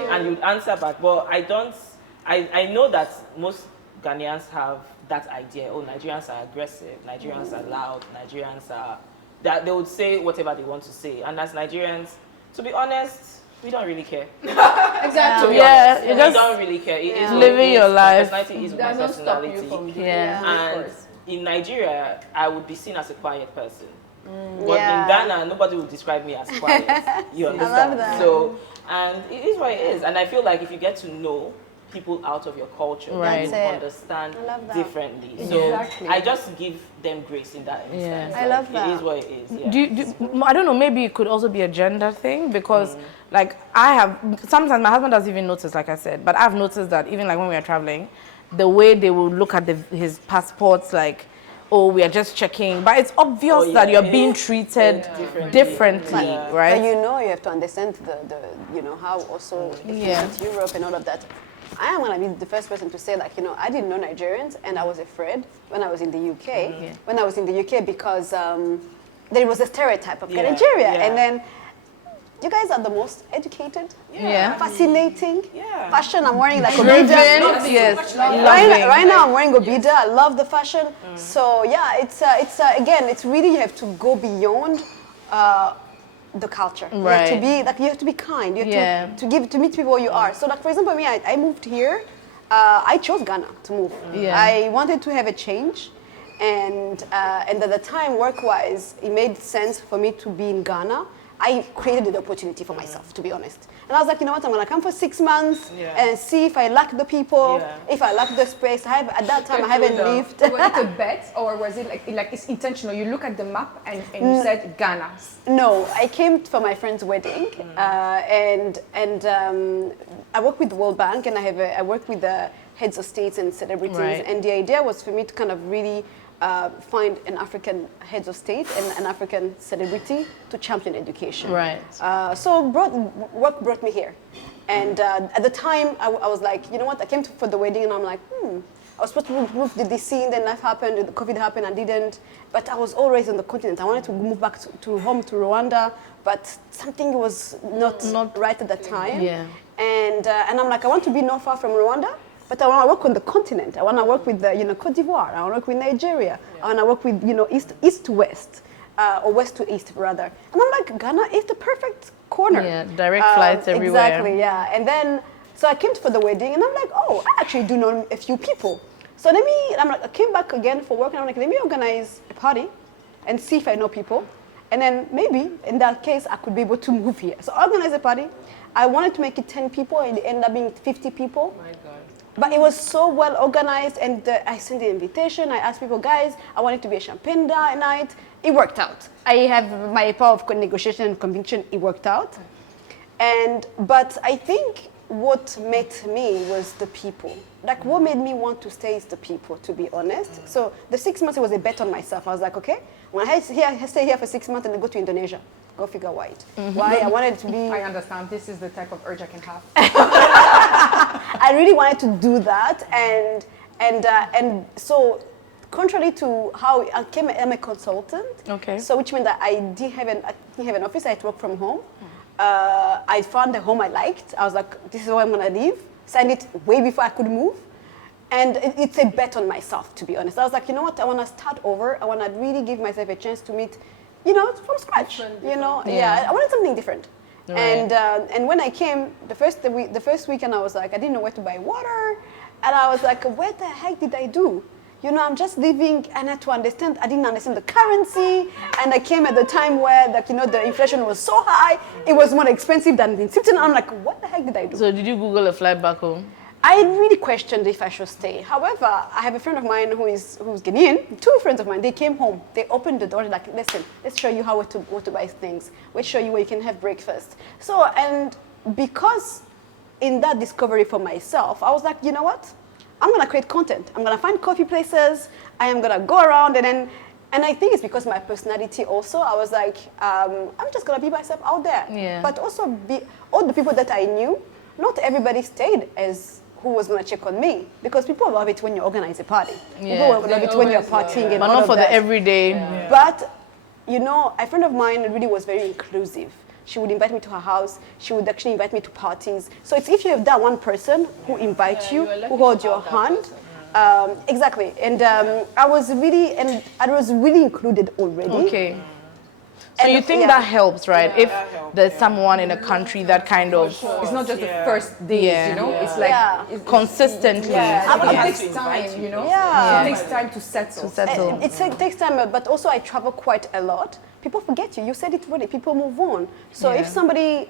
And you'd answer back. But I know that most Ghanaians have that idea. Oh, Nigerians are aggressive. Nigerians are loud. Nigerians are... That they would say whatever they want to say. And as Nigerians, to be honest, we don't really care. Exactly. To be Yeah, honest, you we just don't really care. It is what living it your is. life. My personality is my Doesn't stop you personality. from doing Yeah. it, And of course. in Nigeria, I would be seen as a quiet person. But Yeah. in Ghana, nobody would describe me as quiet. You understand? love that. So, and it is what it is. And I feel like if you get to know people out of your culture, Right. you That's it. understand I love that. differently. Exactly. So I just give them grace in that instance. Yeah. I love that. It is what it is. Yeah. I don't know, maybe it could also be a gender thing because like sometimes my husband doesn't even notice, like I said, but I've noticed that even like when we are traveling, the way they will look at his passports, like, oh, we are just checking, but it's obvious that you're being treated differently, Yeah. right? But you have to understand the how also it is with Europe and all of that. I am gonna be the first person to say, like, I didn't know Nigerians, and I was afraid when I was in the UK. When I was in the UK, because there was a stereotype of Nigeria, and then you guys are the most educated, fascinating. Yeah. Fashion, I'm wearing like Driven, Obida. yes, Right now I'm wearing Obida. I love the fashion. So yeah, it's again, it's really, you have to go beyond the culture. Right. You have to be kind. You have to meet people where you are. So like, for example, me, I moved here. I chose Ghana to move. Yeah. I wanted to have a change, and at the time, work-wise, it made sense for me to be in Ghana. I created the opportunity for myself, to be honest. And I was like, you know what, I'm gonna come for 6 months and see if I like the people, if I like the space. At that time, I haven't lived. So was it a bet, or was it like it's intentional? You look at the map and you said Ghana. No, I came for my friend's wedding, and I work with the World Bank, and I work with the heads of states and celebrities, and the idea was for me to kind of really find an African head of state and an African celebrity to champion education. Right. So work brought me here, and at the time I was like, you know what? I came for the wedding, and I'm like, I was supposed to move to DC, and then life happened, the COVID happened, I didn't. But I was always on the continent. I wanted to move back to home to Rwanda, but something was not right at that time. Yeah. And I'm like, I want to be not far from Rwanda, but I want to work on the continent. I want to work with Cote d'Ivoire. I want to work with Nigeria. I want to work with east to west, or west to east rather. And I'm like, Ghana is the perfect corner. Yeah, direct flights everywhere. Exactly, yeah. And then so I came for the wedding, and I'm like, oh, I actually do know a few people. So I came back again for work, and I'm like, let me organize a party and see if I know people. And then maybe, in that case, I could be able to move here. So I organized a party. I wanted to make it 10 people, and it ended up being 50 people. My God. But it was so well organized, and I sent the invitation. I asked people, guys, I want it to be a champagne night. It worked out. I have my power of negotiation and conviction. It worked out. But I think what made me was the people. Like, what made me want to stay is the people, to be honest. So the 6 months, it was a bet on myself. I was like, okay, when I stay here for 6 months and then go to Indonesia, go figure why. Why I wanted to be. I understand. This is the type of urge I can have. I really wanted to do that, and so contrary to how I'm a consultant. Okay. So which meant that I didn't have an office. I had to work from home. I found a home I liked. I was like, this is where I'm gonna live. Signed it way before I could move. And it's a bet on myself, to be honest. I was like, you know what, I wanna start over. I wanna really give myself a chance to meet, from scratch. Different. Yeah, I wanted something different. Right. And when I came, the first weekend, I was like, I didn't know where to buy water. And I was like, what the heck did I do? I'm just living, and I had to understand, I didn't understand the currency, and I came at the time where, the inflation was so high, it was more expensive than in Switzerland. I'm like, what the heck did I do? So did you Google a flight back home? I really questioned if I should stay. However, I have a friend of mine who's Ghanaian, two friends of mine, they came home, they opened the door, like, listen, let's show you how to buy things. Let's show you where you can have breakfast. So, and because in that discovery for myself, I was like, you know what? I'm gonna create content. I'm gonna find coffee places. I am gonna go around, and I think it's because my personality also. I was like, I'm just gonna be myself out there. Yeah. But also all the people that I knew, not everybody stayed as who was gonna check on me, because people love it when you organize a party. Yeah. People love it when you're partying and But all not of for that. the everyday. Yeah. But a friend of mine really was very inclusive. She would invite me to her house. She would actually invite me to parties. So it's if you have that one person who invites you, who holds your hand. Exactly. And I was really included already. Okay. So And, you think yeah. that helps, right? If there's someone in a country that kind of It's not just the first days, It's like it's consistently. it takes time, Yeah. It takes time to settle. It takes time, but also I travel quite a lot. People forget you. You said it already. People move on. So if somebody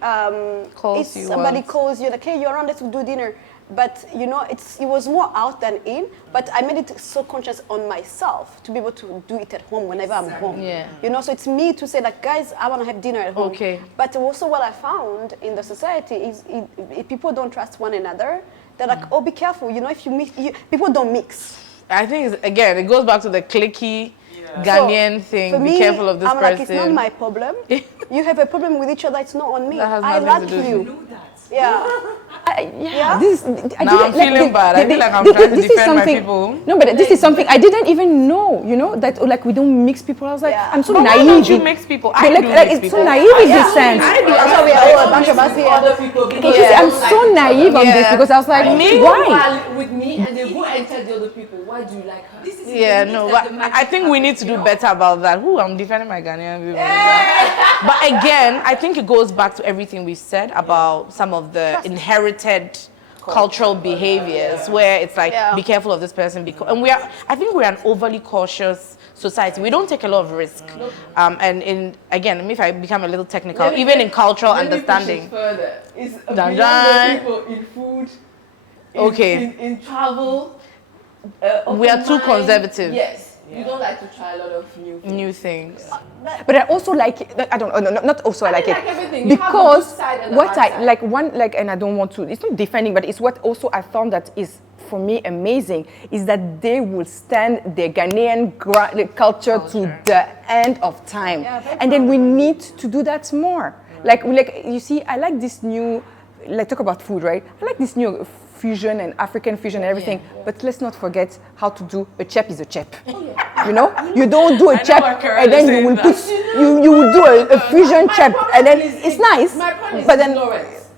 Calls you calls you like, hey, you're around, let's do dinner. But it was more out than in. But I made it so conscious on myself to be able to do it at home whenever I'm home. Yeah. So it's me to say like, guys, I want to have dinner at home. Okay. But also what I found in the society is if people don't trust one another, they're like, oh, be careful. If you mix, people don't mix. I think it goes back to the cliquey Ghanaian thing. For Be me, careful of this I'm person. like, it's not my problem. You have a problem with each other, it's not on me. That has I nothing like to do with you. Yeah. This is, Now I'm feeling bad. I feel like I'm trying to defend my people. No, but this is something I didn't even know. That we don't mix people. I was like, I'm so But why naive. don't you mix people? I do mix it's people. so naive in this sense. That's why we are all a bunch of us here. Other people because I'm so naive on this because I was like, why? with me and then who entered the other people? Why do you like her? Yeah, no, but I think we need to do better about that. I'm defending my Ghanaian people. But again, I think it goes back to everything we said about some of the inherited cultural behaviors where it's like, be careful of this person. And I think we're an overly cautious society. We don't take a lot of risk. And again, if I become a little technical, even in cultural understanding. Further. It's Dun, beyond dun. the people in food, in travel. We are too mind. conservative. Yes. You don't like to try a lot of new things. But I also like it. I don't know, not also I like it. like everything. You have the Because good side and the what bad I side. and I don't want to, it's not defending, but it's what also I found that is for me amazing is that they will stand their Ghanaian culture to the end of time. And then we need to do that more. Like you see, I like this new, talk about food, right? I like this new fusion and African fusion and everything. But let's not forget how to do a chep is a chep. You know, you don't do a chep and then you will put you will do a fusion chep and then it's nice. My point is But then ignorance.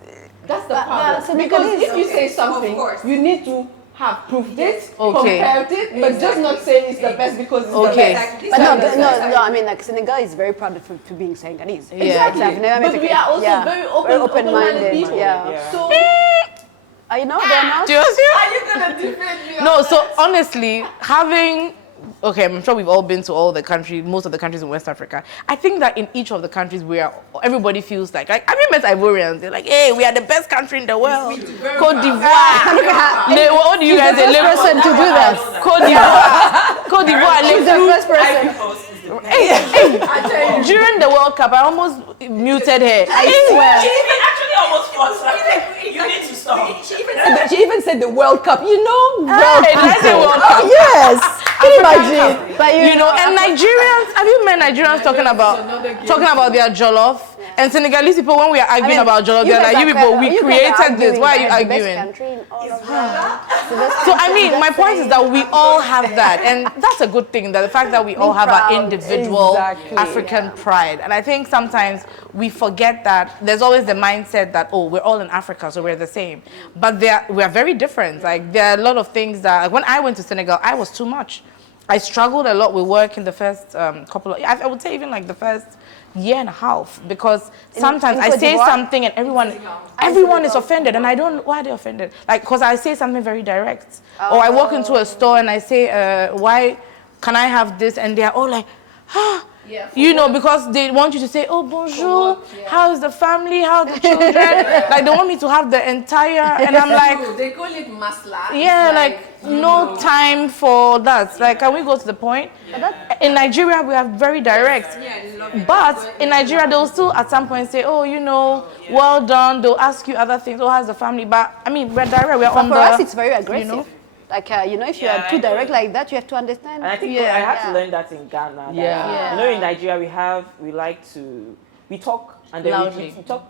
That's the problem. Because if you say something, you need to have proved it, compared it, but just not say it's the best because it's the best. But no, I mean, like Senegal is very proud to being Senegalese. Exactly. I've never met but we are also very open-minded people. Yeah. So, you know, they're not. Do you see? are you gonna defend me? No, so honestly, I'm sure we've all been to all the countries, most of the countries in West Africa. I think that in each of the countries everybody feels like have you met Ivorians? They're like, hey, we are the best country in the world. Cote d'Ivoire. What do you guys say? The first person to do that. Cote d'Ivoire. She's the first person. During the World Cup, I almost muted her. I swear. She even actually almost forced like, you need to stop. She even said the World Cup. You know, World Cup. Yes. Can you imagine? But you know, and Nigerians, have you met Nigerians talking about their jollof? And Senegalese people, when we are arguing about jollof, they're like, you people, we created this. Why are you arguing? So I mean, my point is that we all have that, and that's a good thing. That the fact that we all have our individual African pride, and I think sometimes we forget that there's always the mindset that we're all in Africa, so we're the same. But we are very different. Like there are a lot of things that when I went to Senegal, I was too much. I struggled a lot with work in the first couple of. I would say even like the first year and a half, because sometimes I say something and everyone is offended, and I don't know why are they offended. Like because I say something very direct, or I walk into a store and I say, why can I have this, and they're all like, you know, because they want you to say, oh, bonjour, how's the family, how are the children? Like, they want me to have the entire, and I'm like, they call it masla. Yeah, like no time for that. Like, can we go to the point? In Nigeria, we are very direct. But in Nigeria, they'll still at some point say, oh, you know, well done. They'll ask you other things. Oh, how's the family? But, I mean, we're direct. We're on for us, it's very aggressive. You know? Like, if you are too direct like that, you have to understand. And I think I had to learn that in Ghana. You know, in Nigeria, we talk, and then we talk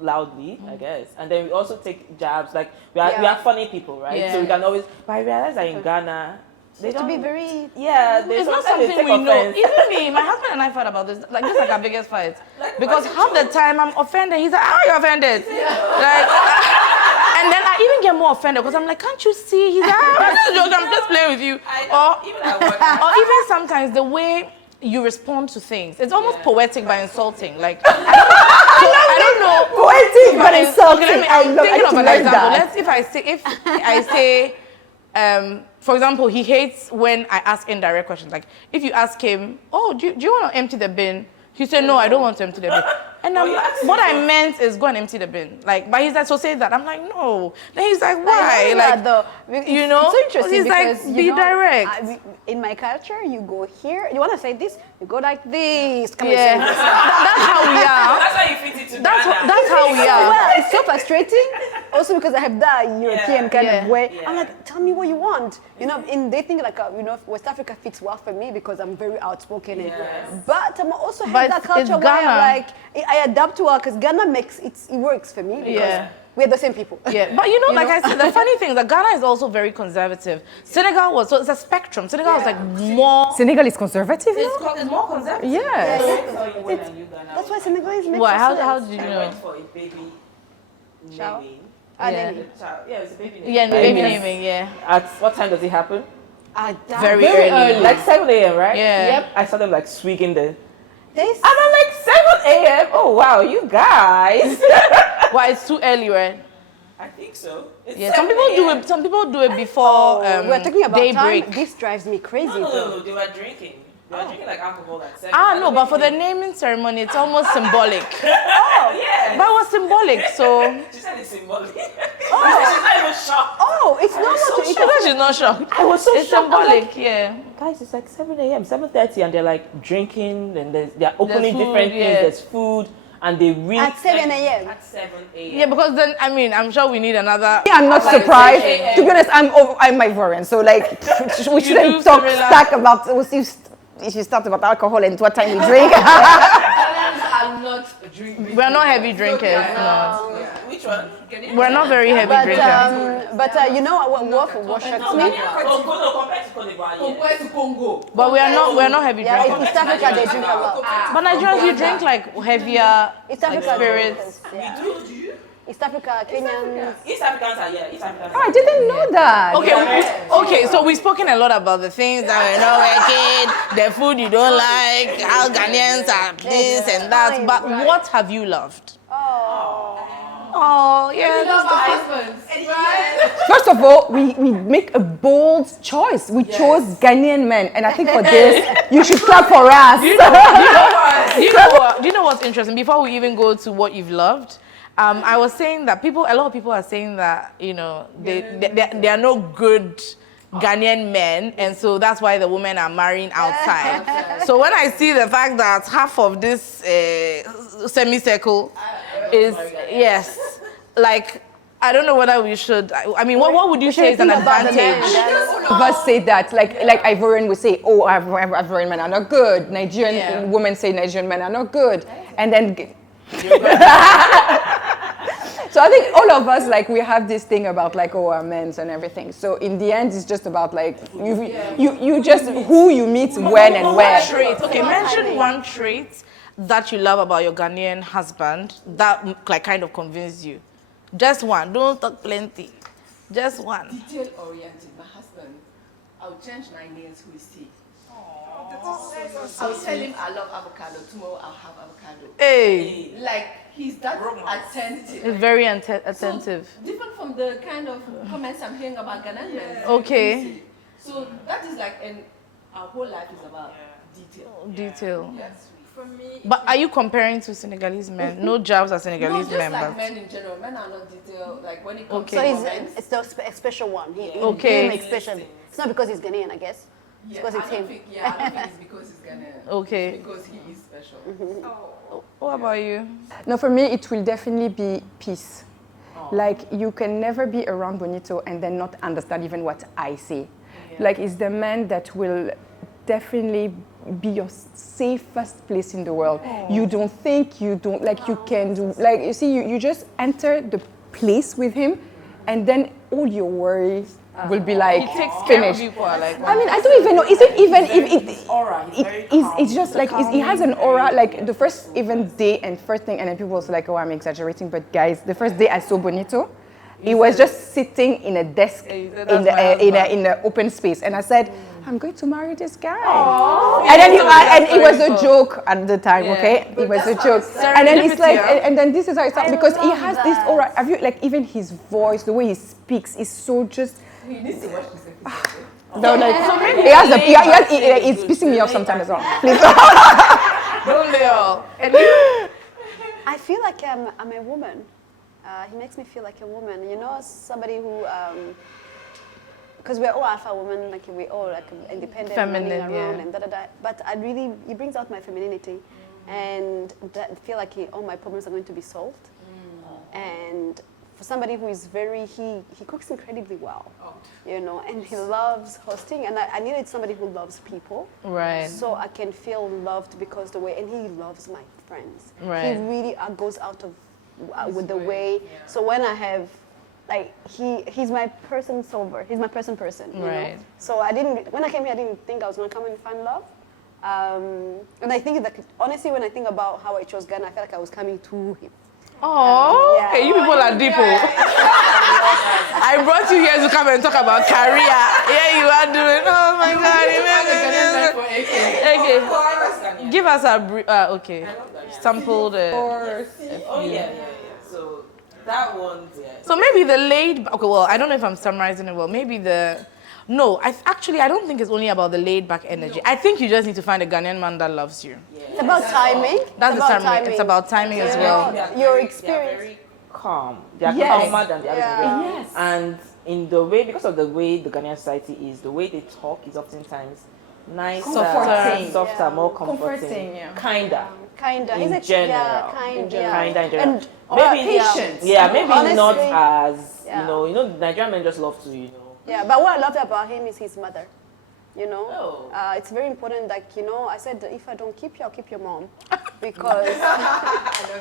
loudly, I guess. And then we also take jabs. Like, we are funny people, right? So we can always, but I realize that in Ghana, they don't be very... it's not something we know. Even me, my husband and I fought about this. Like, this is like our biggest fight. Because half the time I'm offended. He's like, how are you offended? Like, and then I even get more offended because I'm like, can't you see? He's like, I'm just playing with you. Or even sometimes the way you respond to things, it's almost poetic by insulting. Like, I don't know. Poetic but insulting. Okay, I'm thinking of an example. If I say, for example, he hates when I ask indirect questions. Like, if you ask him, oh, do you want to empty the bin? He said, no, I don't want to empty the bin. And what I meant is go and empty the bin. Like, but he's like, so say that. I'm like, no. Then he's like, why? Like, you know, it's so interesting he's because, like, be direct. In my culture, you go here. You want to say this? You go like this. Come Yeah. and say this. That's how we are. That's how you fit it to That's how we are. Well, it's so frustrating. Also because I have that European kind of way. I'm like, tell me what you want. You know, and they think like, West Africa fits well for me because I'm very outspoken. But I'm also have that culture where I'm like, I adapt to her because Ghana it works for me because we're the same people. Yeah, but you know, like I said, the funny thing is that Ghana is also very conservative. Senegal so it's a spectrum. Senegal is like more... Senegal is conservative, It's more conservative. Yes. That's why Senegal is made Why? for How sense. did you I know? went for a baby naming. It's a baby naming. Yeah, baby naming, At what time does it happen? Very early. Like 7 a.m., right? Yeah. Yep. I saw them like swigging the... This? And I'm like, 7 a.m.? Oh, wow, you guys. Why, it's too early, right? I think so. It's Some people do it before we're talking about daybreak. time. This drives me crazy. No, they were drinking. They were drinking like alcohol at 7. No, but for the naming ceremony, it's almost symbolic. Yeah. But it was symbolic, so... She said it's symbolic. She's not even shocked. Oh, it's not much. She said she's not shocked. I was so It's shocked. symbolic, yeah. Guys, it's like 7 a.m., 7:30, and they're like drinking, and they're opening food, different things. There's food, and they really... At 7 a.m. At 7 a.m. Yeah, because then, I mean, I'm sure we need another... I'm not surprised. To be honest, I'm Ivorian, so like we shouldn't talk about if you start about alcohol and what time you drink. Ghanaians are not drinking. We're not heavy drinkers, no. Which Which one? We're not very heavy drinkers. But you know what shocks me? Compared to Congo. But we're not heavy Yeah, drinkers. East Africa they drink a lot. But Nigerians, you drink like heavier East Africa spirits. drinkers, yeah. Do you? East Africa, Kenyans. East Africans are here. East Africans. Oh, I didn't know that. Okay, so we've spoken a lot about the things that we're not working, the food you don't like, how Ghanaians are this and that. But what have you loved? Oh, yeah. First of all, we make a bold choice. We chose Ghanaian men, and I think for this, you should clap for us. Do you know what's interesting? Before we even go to what you've loved, I was saying that a lot of people are saying that, you know, they are no good Ghanaian men, and so that's why the women are marrying outside. So when I see the fact that half of this semicircle is, yes, like, I don't know whether we should, I mean, what would you say is an advantage? Of us say that, like Ivorian would say, oh, Ivorian men are not good. Nigerian women say Nigerian men are not good. And then... So I think all of us, like, we have this thing about, like, oh, our men's and everything. So in the end, it's just about, like, you just, who you meet when and where. Okay, mention one trait that you love about your Ghanaian husband that, like, kind of convinced you. Just one. Don't talk plenty. Just one. Detail-oriented. My husband, I'll change 9 years who is he. I'll tell him I love avocado. Tomorrow I'll have avocado. Hey. Like, he's that attentive. It's very attentive. So, different from the kind of comments I'm hearing about Ghanaian men. Okay. So that is like, our whole life is about detail. Detail. For me, But are you comparing to Senegalese men? No jobs are Senegalese just men, like but... men in general. Men are not detailed. Like when it comes Okay. So to he's comments. it's the special one. He Okay. makes special. It's not because he's Ghanaian, I guess. It's because it's him. I don't think it's because he's Ghanaian. Okay. It's because he is special. What about you? No, for me, it will definitely be peace. Like, you can never be around Bonito and then not understand even what I say. Like, it's the man that will definitely be your safest place in the world. You don't think, you don't, like, you can do, like, you see, you just enter the place with him, and then all your worries will be like He takes care of finished. people. Like, I mean, I don't even know. Is it even if Aura. it's just like he has an aura. Like the first even day and first thing, and then people was like, "Oh, I'm exaggerating," but guys, the first day I saw Bonito, he was just sitting in a desk in the open space, and I said, "I'm going to marry this guy." And then it was a joke at the time. Okay, it was a joke, and then it's like, and then this is how it started because he has this aura. Have you like even his voice, the way he speaks, is so just. He needs to watch this episode. No, like it's pissing me off sometimes as well. Please. don't they all? I feel like I'm a woman. He makes me feel like a woman. You know, somebody who, because we're all alpha women, like we're all like independent, Feminine, running around and da. But he brings out my femininity, and I feel like all my problems are going to be solved. And for somebody who is he cooks incredibly well, you know, and he loves hosting, and I needed somebody who loves people, Right. so I can feel loved because the way, and he loves my friends. Right. He really goes out of with the way. So when I have, like, he's my person solver. He's my person. You Right. know? So when I came here, I didn't think I was gonna come and find love. And I think that honestly, when I think about how I chose Ghana, I felt like I was coming to him. Oh, Yeah. okay, you people are deep. I brought you here to come and talk about career. Yeah, you are doing. Oh my God. Okay. Give us a brief. Okay. Sample the. Oh yeah. So that one. Yeah. So maybe the laid. Okay, well, I don't know if I'm summarizing it well. Maybe the. No, I don't think it's only about the laid back energy. I think you just need to find a Ghanaian man that loves you. It's about timing. That's it's the about timing. It's about timing as well. Your They are experience. very calm. They are Yes. calmer than the other Yeah. people. And in the way, because of the way the Ghanaian society is, the way they talk is oftentimes nicer, Comforting. softer, Yeah. more comforting, Comforting, yeah. kinder. Kinda. In He's general. Yeah, kind. Yeah. Kinder in general. And Maybe patience. maybe Honestly, not as yeah. you know, Nigerian men just love to, Yeah, but what I loved about him is his mother. You know, Oh. it's very important. Like, you know, I said, if I don't keep you, I'll keep your mom. because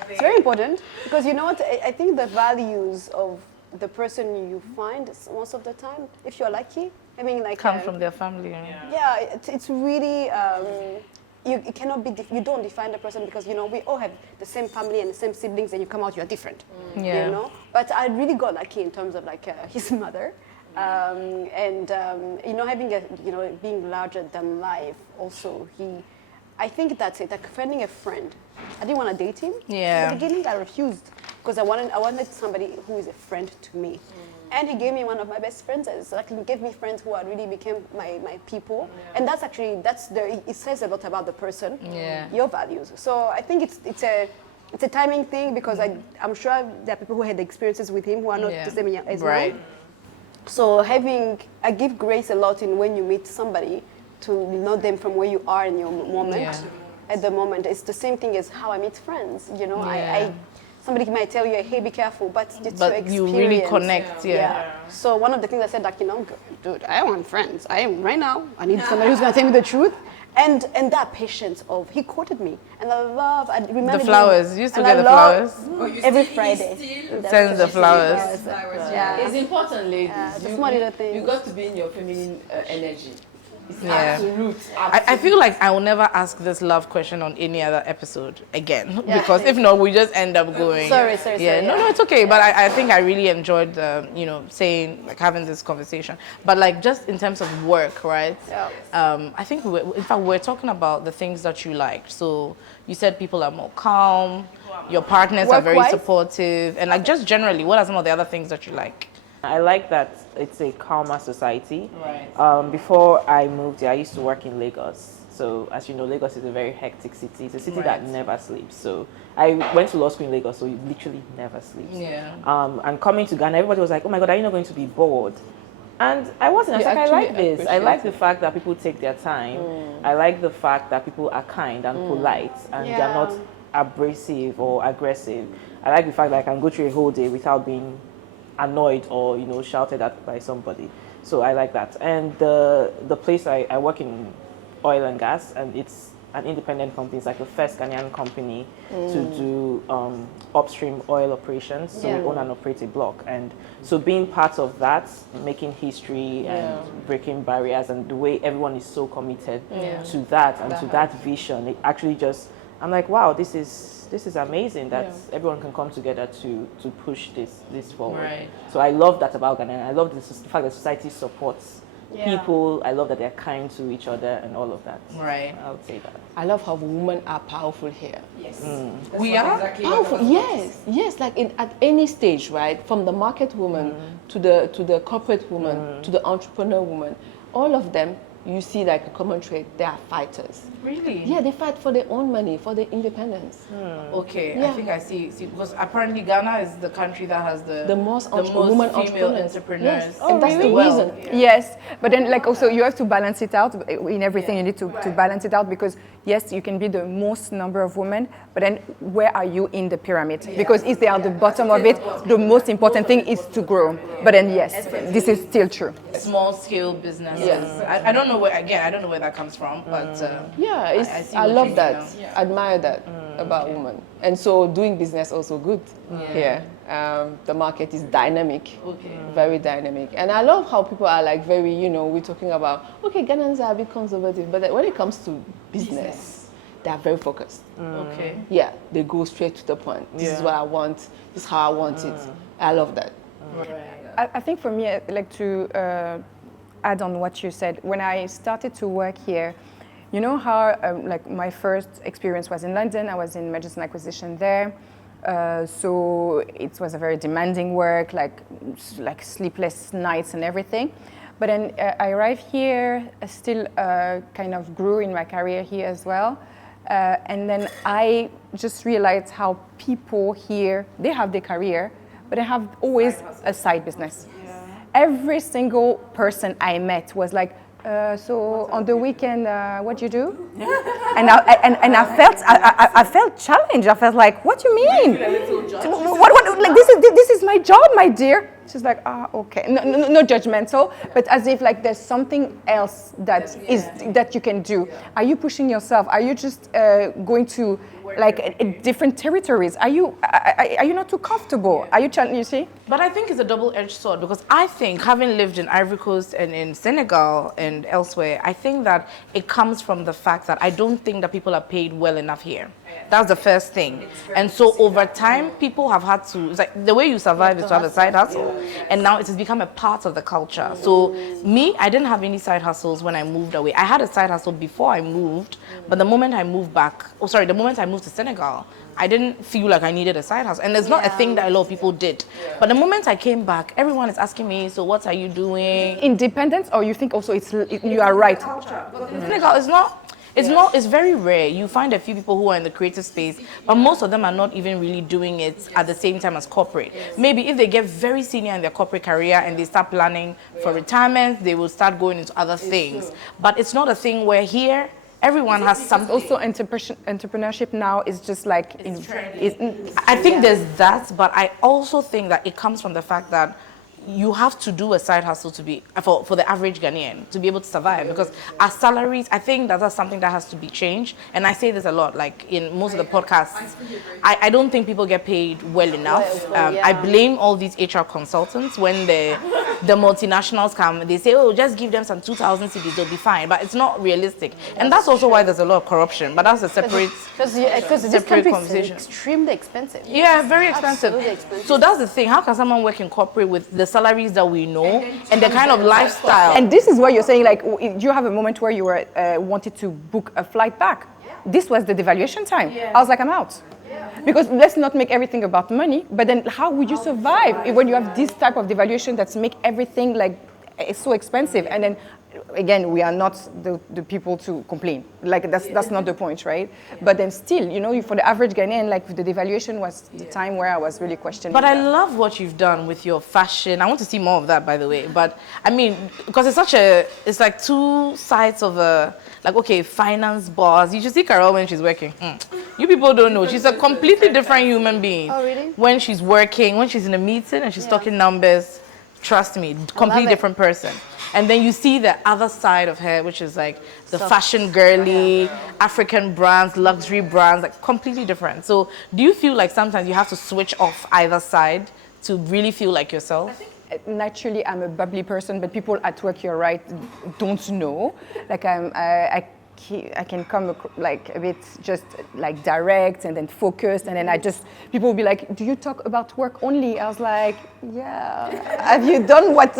it's very important. Because you know what? I think the values of the person you find most of the time, if you're lucky, I mean, like Come from their family. yeah, it's really it cannot be. You don't define the person because you know we all have the same family and the same siblings, and you come out you're different. Yeah. You know. But I really got lucky in terms of like his mother, and you know having a being larger than life. Also, I think that's it. Like finding a friend. I didn't want to date him. Yeah. At the beginning, I refused because I wanted somebody who is a friend to me. And he gave me one of my best friends. It's like he gave me friends who really became my people. Yeah. And it says a lot about the person, your values. So I think it's a timing thing because I'm sure there are people who had experiences with him who are not the same as right. mine. So I give grace a lot in when you meet somebody to know them from where you are in your moment. Yeah. At the moment, it's the same thing as how I meet friends. You know, somebody might tell you, hey, be careful, but it's your experience. You really connect, So one of the things I said, like, dude, I want friends. Right now, I need somebody who's going to tell me the truth. And that patience of, he quoted me. And I remember the flowers. You used to get the flowers? Every Friday. Sends the flowers. Yeah. It's important, ladies. That's one little thing. You got to be in your feminine energy. Yeah. Absolute. I feel like I will never ask this love question on any other episode again because if not, we just end up going. Sorry. No, it's okay. But I think I really enjoyed the, saying, like, having this conversation. But like just in terms of work, right? Yeah. I think we're talking about the things that you liked. So you said people are more calm, your partners are very supportive, and like just generally, what are some of the other things that you like? I like that it's a calmer society. Right. Before I moved here, I used to work in Lagos. So as you know, Lagos is a very hectic city. It's a city that never sleeps. So I went to law school in Lagos, so it literally never sleeps. Yeah. And coming to Ghana, everybody was like, oh my God, are you not going to be bored? And I wasn't. I was like, I like this. I like the fact that people take their time. I like the fact that people are kind and polite and they're not abrasive or aggressive. I like the fact that I can go through a whole day without being annoyed or shouted at by somebody. So I like that. And the place I work in oil and gas, and it's an independent company. It's like the first Ghanaian company to do upstream oil operations. So we own and operate a block. And so being part of that, making history and breaking barriers, and the way everyone is so committed to that and to that vision, it actually just, I'm like, wow, this is amazing that everyone can come together to push this forward. Right. So I love that about Ghana. I love the fact that society supports people. I love that they're kind to each other and all of that. Right. I would say that. I love how women are powerful here. Yes. We are exactly Powerful, yes. Like at any stage, right? From the market woman to the corporate woman to the entrepreneur woman, all of them, you see like a common trait. They are fighters. Really? Yeah, they fight for their own money, for their independence. Okay, Yeah. I think I see because apparently Ghana is the country that has the most female women entrepreneurs. entrepreneurs. Yes. And that's the Well, reason. Yes, but then like also you have to balance it out in everything. You need to balance it out because yes, you can be the most number of women, but then where are you in the pyramid? Because if they are the bottom of it, the most important thing is to grow. But then yes, this is still true. small scale businesses. Yes. I don't know where I don't know where that comes from, but I love that. Admire that about women. And so doing business also good here. The market is dynamic, very dynamic. And I love how people are like very, we're talking about, okay, Ghanaians are a bit conservative, but when it comes to business, they are very focused. Okay. Yeah, they go straight to the point. This is what I want. This is how I want it. I love that. I think for me, I'd like to add on what you said. When I started to work here, you know how like my first experience was in London. I was in mergers and acquisition there. So it was a very demanding work, like sleepless nights and everything. But then I arrived here, still kind of grew in my career here as well. And then I just realized how people here, they have their career, but they have always a side business. Every single person I met was like, so on the weekend, what do you do? And I felt challenged. I felt like, what do you mean? What? Like this is my job, my dear. She's like, okay. No judgmental, but as if like there's something else that you can do. Are you pushing yourself? Are you just going to like different territories? Are you not too comfortable? Are you you see? But I think it's a double-edged sword, because I think, having lived in Ivory Coast and in Senegal and elsewhere, I think that it comes from the fact that I don't think that people are paid well enough here. That's the first thing. And so over time, people have had to, it's like the way you survive is to have a side hustle. And now it has become a part of the culture. So me, I didn't have any side hustles when I moved away. I had a side hustle before I moved, but the moment I moved the moment I moved to Senegal, I didn't feel like I needed a side hustle. And it's not a thing that a lot of people did. But the moment I came back, everyone is asking me, so what are you doing? Independence, or you think also you are right? Senegal is it's very rare. You find a few people who are in the creative space, but most of them are not even really doing it at the same time as corporate. Maybe if they get very senior in their corporate career and they start planning for retirement, they will start going into other things. But it's not a thing where here, everyone has something. Also, entrepreneurship now is just like... I think there's that, but I also think that it comes from the fact that you have to do a side hustle to be for the average Ghanaian to be able to survive, because our salaries, I think that's something that has to be changed. And I say this a lot, like in most of the podcasts, I don't think people get paid well enough. I blame all these HR consultants when the multinationals come. They say, oh, just give them some 2,000 cedis, they'll be fine. But it's not realistic, and that's also why there's a lot of corruption. But that's a separate this country is extremely expensive. Yeah, very expensive. So that's the thing. How can someone work in corporate with the salaries that we know and the kind of lifestyle? And this is where you're saying, like, you have a moment where you were wanted to book a flight back. This was the devaluation time. I was like, I'm out. Because let's not make everything about money, but then how would you survive when you have this type of devaluation that's make everything like it's so expensive? And then again, we are not the people to complain. Like that's not the point, right? But then still, you know, for the average Ghanaian, like the devaluation was the time where I was really questioning. But I love what you've done with your fashion. I want to see more of that, by the way. But I mean, because it's like two sides of like, okay, finance boss. You should see Carelle when she's working. You people don't know. She's a completely different human being. Oh, really? When she's working, when she's in a meeting and she's talking numbers, trust me, completely different person. And then you see the other side of her, which is like the fashion girly, African brands, luxury brands, like completely different. So do you feel like sometimes you have to switch off either side to really feel like yourself? Naturally, I'm a bubbly person, but people at work, you're right, don't know. Like I can come like a bit just like direct and then focused, and then people will be like, do you talk about work only? I was like, yeah, have you done what?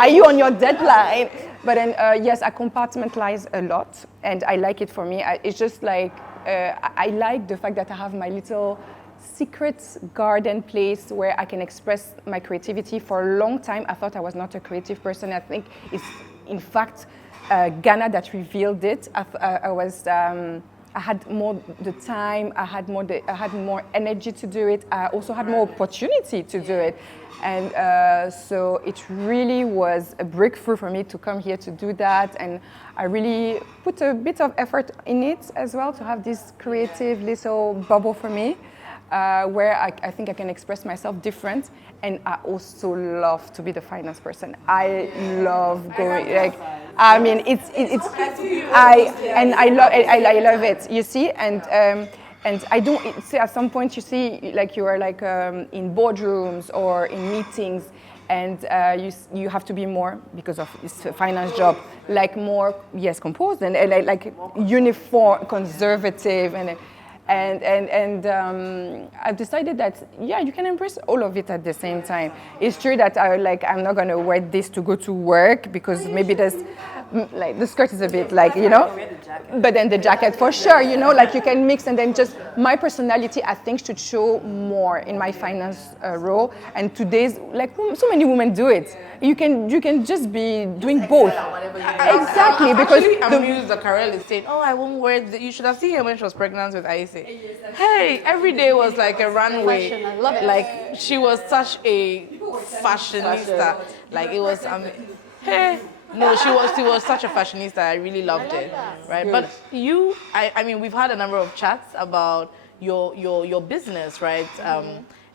Are you on your deadline? But then yes, I compartmentalize a lot, and I like it for me. It's just like, I like the fact that I have my little secret garden place where I can express my creativity. For a long time, I thought I was not a creative person. I think it's, in fact, Ghana that revealed it. I had more the time. I had more energy to do it. I also had more opportunity to do it, and so it really was a breakthrough for me to come here to do that. And I really put a bit of effort in it as well to have this creative little bubble for me, where I think I can express myself different. And I also love to be the finance person. I love going, like, I mean, I love it. You see, and I don't see at some point you see like you are like in boardrooms or in meetings, and you have to be more, because of this finance job, like more composed and like uniform, conservative, and I've decided that you can embrace all of it at the same time. It's true that I'm not gonna wear this to go to work, because maybe there's like the skirt is a bit like, you know, but then the jacket for sure, you know, like you can mix, and then just my personality I think should show more in my finance role. And today's like so many women do it. You can just be doing both. Exactly, because I'm amused that Carelle is saying, "Oh, I won't wear." You should have seen her when she was pregnant with Aise. Hey, every day was like a runway. Fashion, I love it. Like she was such a fashionista. Like it was. Hey. No, she was such a fashionista. I really loved it, right? But you, I mean, we've had a number of chats about your business, right?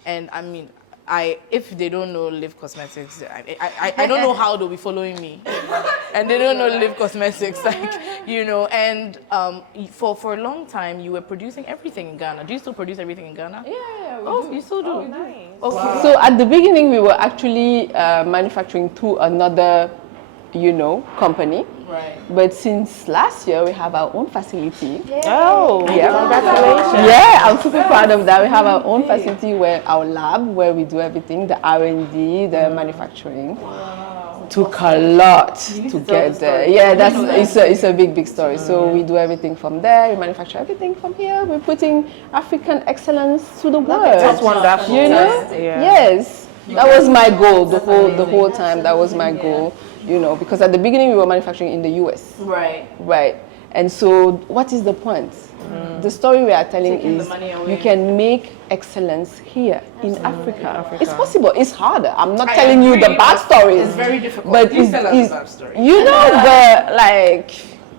And I mean, if they don't know Live Cosmetics, I don't know how they'll be following me, and they don't know Live Cosmetics, like, you know. And for a long time, you were producing everything in Ghana. Do you still produce everything in Ghana? Yeah, You still do. Nice. Okay. So at the beginning, we were actually manufacturing through another, company. Right. But since last year, we have our own facility. Oh, Yeah. congratulations. Yeah, I'm super proud of that. We have our own facility our lab where we do everything, the R&D, the manufacturing. Took a lot to get there. Yeah, it's a big story. So we do everything from there. We manufacture everything from here. We're putting African excellence to the world. That's wonderful. You know? Yeah. Yes, that was my goal the whole time. That was my goal. Because at the beginning we were manufacturing in the US. Right. And so what is the point? The story we are telling Taking is the money away. you can make excellence here in Africa. It's possible. It's harder. I'm not telling you the bad stories. It's very difficult. But Please tell us the bad story.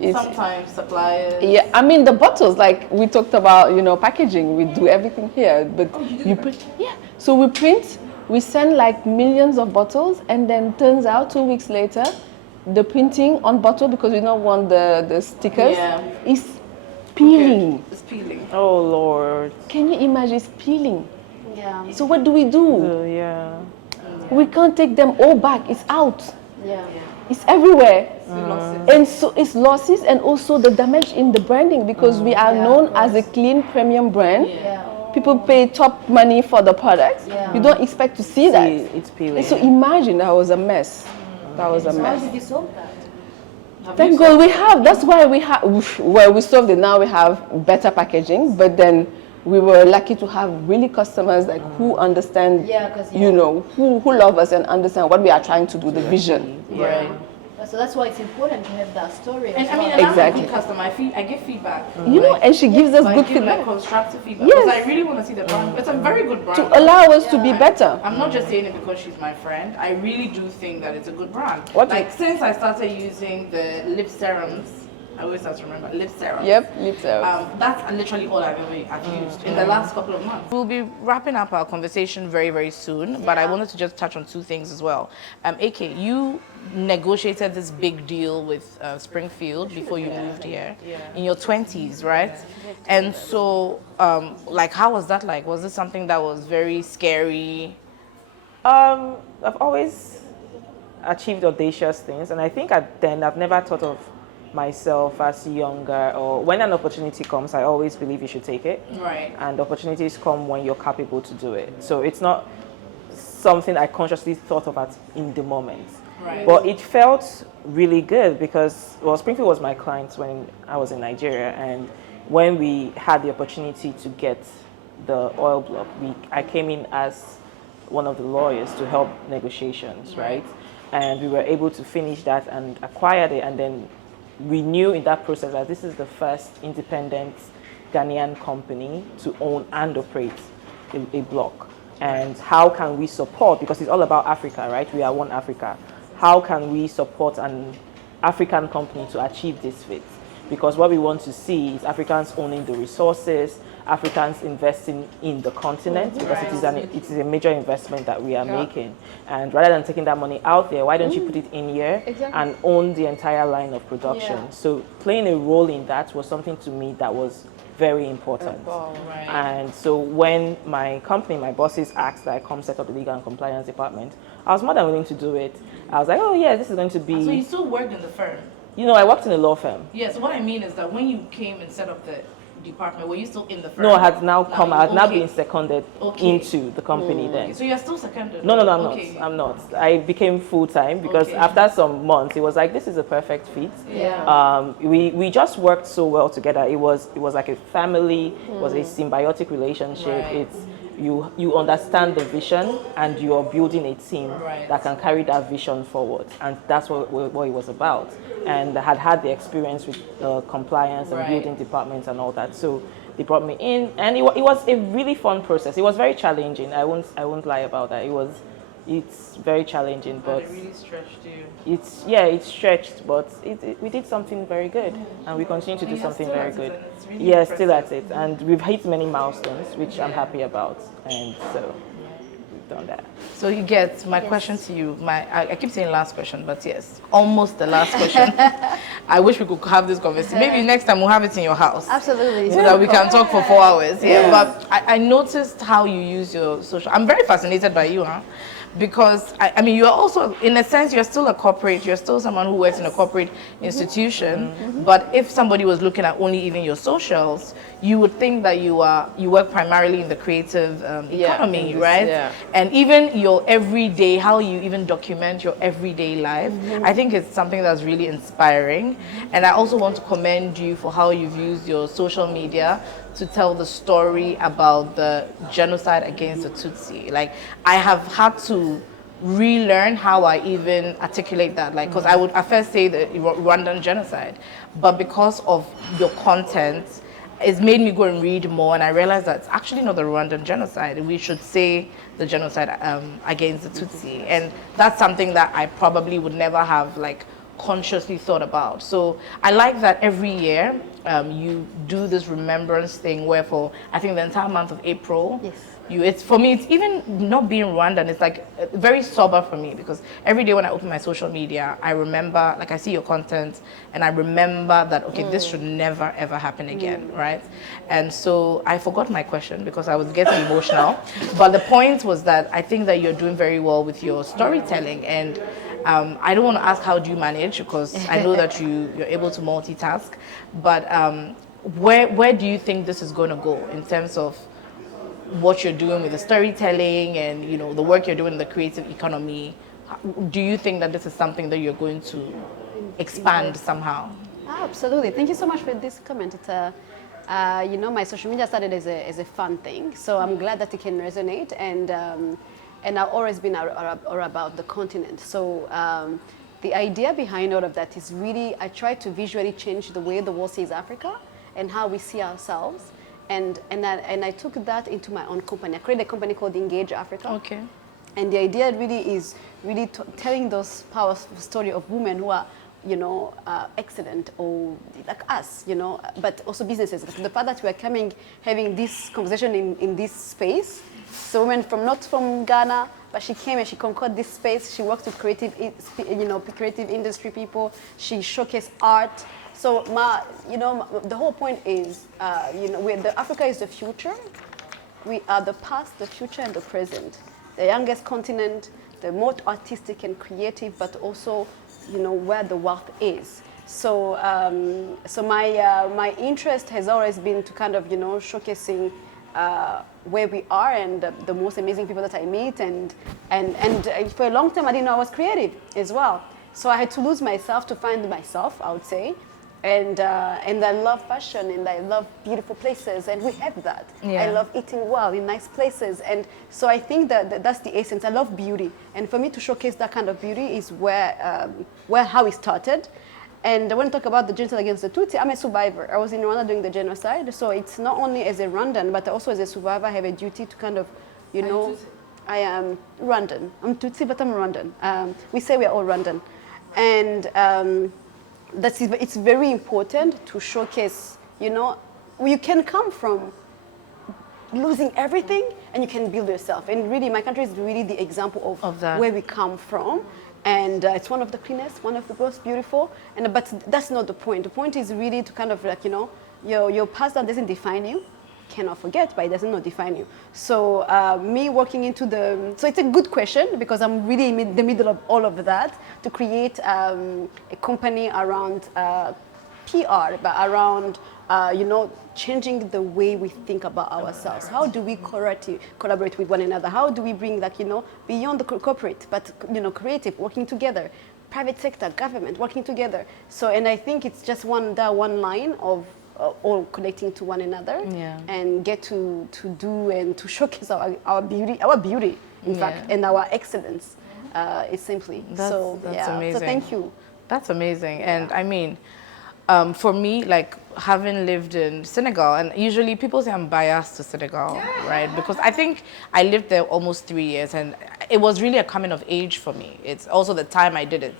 It's, Sometimes suppliers. yeah, I mean the bottles, like we talked about, packaging. We do everything here, but you print. Yeah, so we print. We send like millions of bottles, and then turns out 2 weeks later, the printing on bottle, because we don't want the stickers, is peeling. It's peeling. Oh Lord. Can you imagine? It's peeling. Yeah. So what do we do? Yeah. We can't take them all back. It's out. Yeah. It's everywhere. Losses. And so it's losses and also the damage in the branding, because we are known as a clean premium brand. Yeah. People pay top money for the products. Yeah. You don't expect to see that. It's peeling. So imagine that was a mess. That was a How mess. did you solve that? Thank God we have. That's why we have. Well, we solved it. Now we have better packaging. But then we were lucky to have really customers like who understand. Yeah, 'cause, who love us and understand what we are trying to do, the vision. Right. So that's why it's important to have that story. And as I mean, well. and Exactly. I'm a good customer. I give feedback. And she gives us I good give feedback like constructive feedback. Yes. Because I really want to see the brand. It's a very good brand. to allow us to be better. I'm not just saying it because she's my friend. I really do think that it's a good brand. What do Like since I started using the lip serums, I always have to remember lip serums. Yep, lips out. That's literally all I've used in the last couple of months. We'll be wrapping up our conversation very, very soon, but I wanted to just touch on two things as well. AK, you negotiated this big deal with Springfield before you moved here in your 20s, right? And so, how was that like? Was it something that was very scary? I've always achieved audacious things, and I think I've never thought of myself as younger, or when an opportunity comes, I always believe you should take it. Right. And opportunities come when you're capable to do it. So it's not something I consciously thought of in the moment. Right. But it felt really good because, Springfield was my client when I was in Nigeria, and when we had the opportunity to get the oil block, I came in as one of the lawyers to help negotiations, right? And we were able to finish that and acquired it, and then we knew in that process that this is the first independent Ghanaian company to own and operate a block. And how can we support, because it's all about Africa, right? We are one Africa. How can we support an African company to achieve this feat? Because what we want to see is Africans owning the resources, Africans investing in the continent, because it is a major investment that we are making. And rather than taking that money out there, why don't you put it in here and own the entire line of production? Yeah. So playing a role in that was something to me that was very important. Right. And so when my company, my bosses asked that I come set up the legal and compliance department, I was more than willing to do it. I was like, oh yeah, this is going to be... So you still worked in the firm? I worked in a law firm. Yes, what I mean is that when you came and set up the department, were you still in the firm? No, I had now come, I had now okay. been seconded Okay. into the company then. So you're still seconded? No, I'm Okay. not. I'm not. I became full-time because Okay. after some months, it was like, this is a perfect fit. Yeah. We just worked so well together. It was like a family. It was a symbiotic relationship. Right. It's you understand the vision and you are building a team Right. that can carry that vision forward, and that's what it was about. And I had the experience with compliance and Right. building departments and all that. So they brought me in, and it was a really fun process. It was very challenging. I won't lie about that. It's very challenging, but it really stretched you. it's stretched, but we did something very good, and we continue to do something very good. It's really Yeah, still impressive. at it, and we've hit many milestones, which I'm happy about, and so worked on that. So you get my question to you. I keep saying last question, but yes, almost the last question. I wish we could have this conversation. Maybe next time we'll have it in your house. Absolutely. So that we can talk for 4 hours. Yeah. But I noticed how you use your social. I'm very fascinated by you, huh? Because I mean, you're also, in a sense, you're still a corporate. You're still someone who works in a corporate institution. But if somebody was looking at only even your socials, you would think that you work primarily in the creative economy, right? Yeah. And even your everyday, how you even document your everyday life, I think it's something that's really inspiring. And I also want to commend you for how you've used your social media to tell the story about the genocide against the Tutsi. Like, I have had to relearn how I even articulate that, like, because I would at first say the Rwandan genocide, but because of your content, it's made me go and read more, and I realized that it's actually not the Rwandan genocide. We should say the genocide against the Tutsi, and that's something that I probably would never have, like, consciously thought about. So I like that every year you do this remembrance thing where for I think the entire month of April, it's for me, it's even not being Rwandan, it's like very sober for me, because every day when I open my social media, I remember, like, I see your content and I remember that, okay, this should never ever happen again, right? And so I forgot my question because I was getting emotional, but the point was that I think that you're doing very well with your storytelling, and I don't want to ask how do you manage, because I know that you're able to multitask, but where do you think this is going to go in terms of what you're doing with the storytelling and, you know, the work you're doing in the creative economy? Do you think that this is something that you're going to expand somehow? Absolutely. Thank you so much for this comment. It's you know, my social media started as a fun thing, so I'm glad that it can resonate, and I've always been about the continent. So the idea behind all of that is really, I try to visually change the way the world sees Africa and how we see ourselves. And I took that into my own company. I created a company called Engage Africa. Okay. And the idea really is really telling those powerful story of women who are, you know, excellent, or like us, you know, but also businesses. The fact that we are having this conversation in this space. So women not from Ghana, but she came and she conquered this space. She worked with creative industry people. She showcased art. So the whole point is, Africa is the future. We are the past, the future, and the present. The youngest continent, the most artistic and creative, but also, you know, where the wealth is. So, my interest has always been to kind of, you know, showcasing where we are and the most amazing people that I meet, and for a long time I didn't know I was creative as well. So I had to lose myself to find myself, I would say. And I love fashion, and I love beautiful places, and we have that. Yeah. I love eating well in nice places, and so I think that's the essence. I love beauty, and for me to showcase that kind of beauty is how it started. And when I talk about the genocide against the Tutsi, I'm a survivor. I was in Rwanda during the genocide, so it's not only as a Rwandan, but also as a survivor, I have a duty to kind of, you know, I am Rwandan. I'm Tutsi, but I'm Rwandan. We say we are all Rwandan, and. It's very important to showcase, you know, you can come from losing everything and you can build yourself. And really, my country is really the example of where we come from. And it's one of the cleanest, one of the most beautiful. But that's not the point. The point is really to kind of, like, you know, your past that doesn't define you. Cannot forget, but it does not define you. So me walking into so it's a good question, because I'm really in the middle of all of that to create a company around PR, but around you know, changing the way we think about ourselves. How do we collaborate with one another? How do we bring that, you know, beyond the corporate, but, you know, creative, working together, private sector, government, working together. So, and I think it's just one line of all connecting to one another, and get to do and to showcase our beauty, in fact, and our excellence. It's simply that's amazing. So thank you. That's amazing. And I mean, for me, like, having lived in Senegal, and usually people say I'm biased to Senegal, right? Because I think I lived there almost 3 years, and it was really a coming of age for me. It's also the time I did it.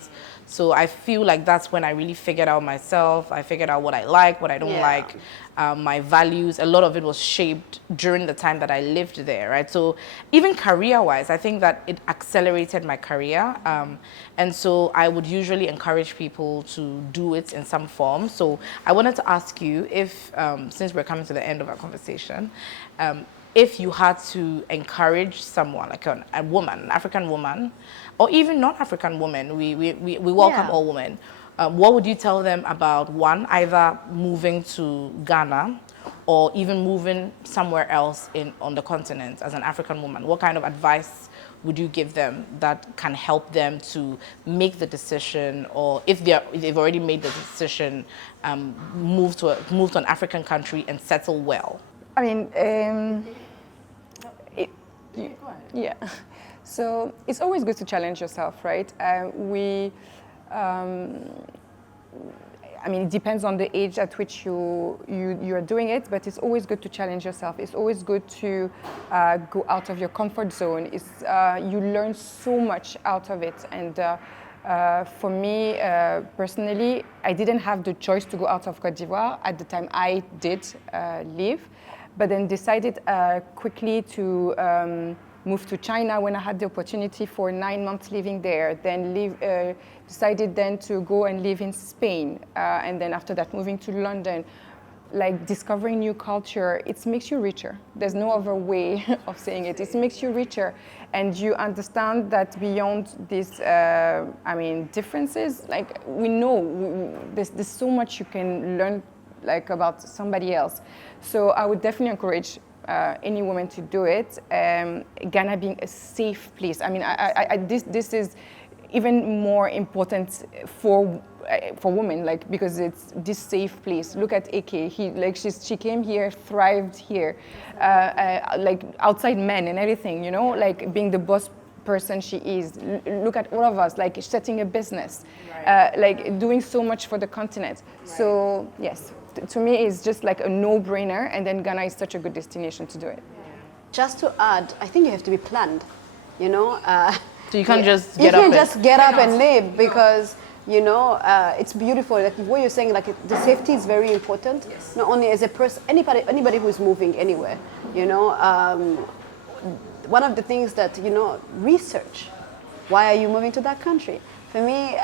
So I feel like that's when I really figured out myself. I figured out what I like, what I don't like, my values. A lot of it was shaped during the time that I lived there, right? So even career-wise, I think that it accelerated my career. And so I would usually encourage people to do it in some form. So I wanted to ask you if, since we're coming to the end of our conversation, if you had to encourage someone, like a woman, an African woman, or even non-African women, we welcome all women, what would you tell them about, one, either moving to Ghana or even moving somewhere else on the continent as an African woman? What kind of advice would you give them that can help them to make the decision, or if they've already made the decision, move to an African country and settle well? I mean, yeah. So it's always good to challenge yourself, right? I mean, it depends on the age at which you are doing it, but it's always good to challenge yourself. It's always good to go out of your comfort zone. You learn so much out of it, and for me personally, I didn't have the choice to go out of Côte d'Ivoire at the time I did leave, but then decided quickly to moved to China when I had the opportunity for 9 months living there, then decided then to go and live in Spain, and then after that moving to London. Like discovering new culture, it makes you richer. There's no other way of saying it. It makes you richer, and you understand that beyond these, differences, like we know there's so much you can learn like about somebody else. So I would definitely encourage any woman to do it. Ghana being a safe place. I mean, this is even more important for women, like, because it's this safe place. Look at AK. She came here, thrived here, like outside men and everything. You know, like being the boss person she is. Look at all of us, like setting a business, like doing so much for the continent. Right. So yes. To me, it's just like a no-brainer, and then Ghana is such a good destination to do it. Just to add, I think you have to be planned, you know. So you can't just get up. You can't just get up and live, because you know it's beautiful. Like what you're saying, like the safety is very important. Yes. Not only as a person, anybody who's moving anywhere, you know. One of the things that research. Why are you moving to that country? For me,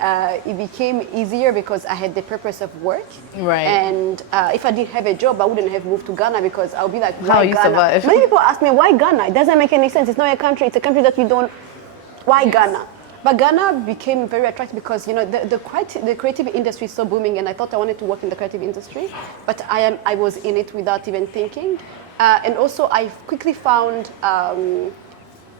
it became easier because I had the purpose of work. Right. And if I didn't have a job, I wouldn't have moved to Ghana, because I'll be like, why Ghana? Survive? Many people ask me, why Ghana? It doesn't make any sense. It's not a country. It's a country that you don't. Why Ghana? But Ghana became very attractive because the creative industry is so booming, and I thought I wanted to work in the creative industry, but I was in it without even thinking. And also, I quickly found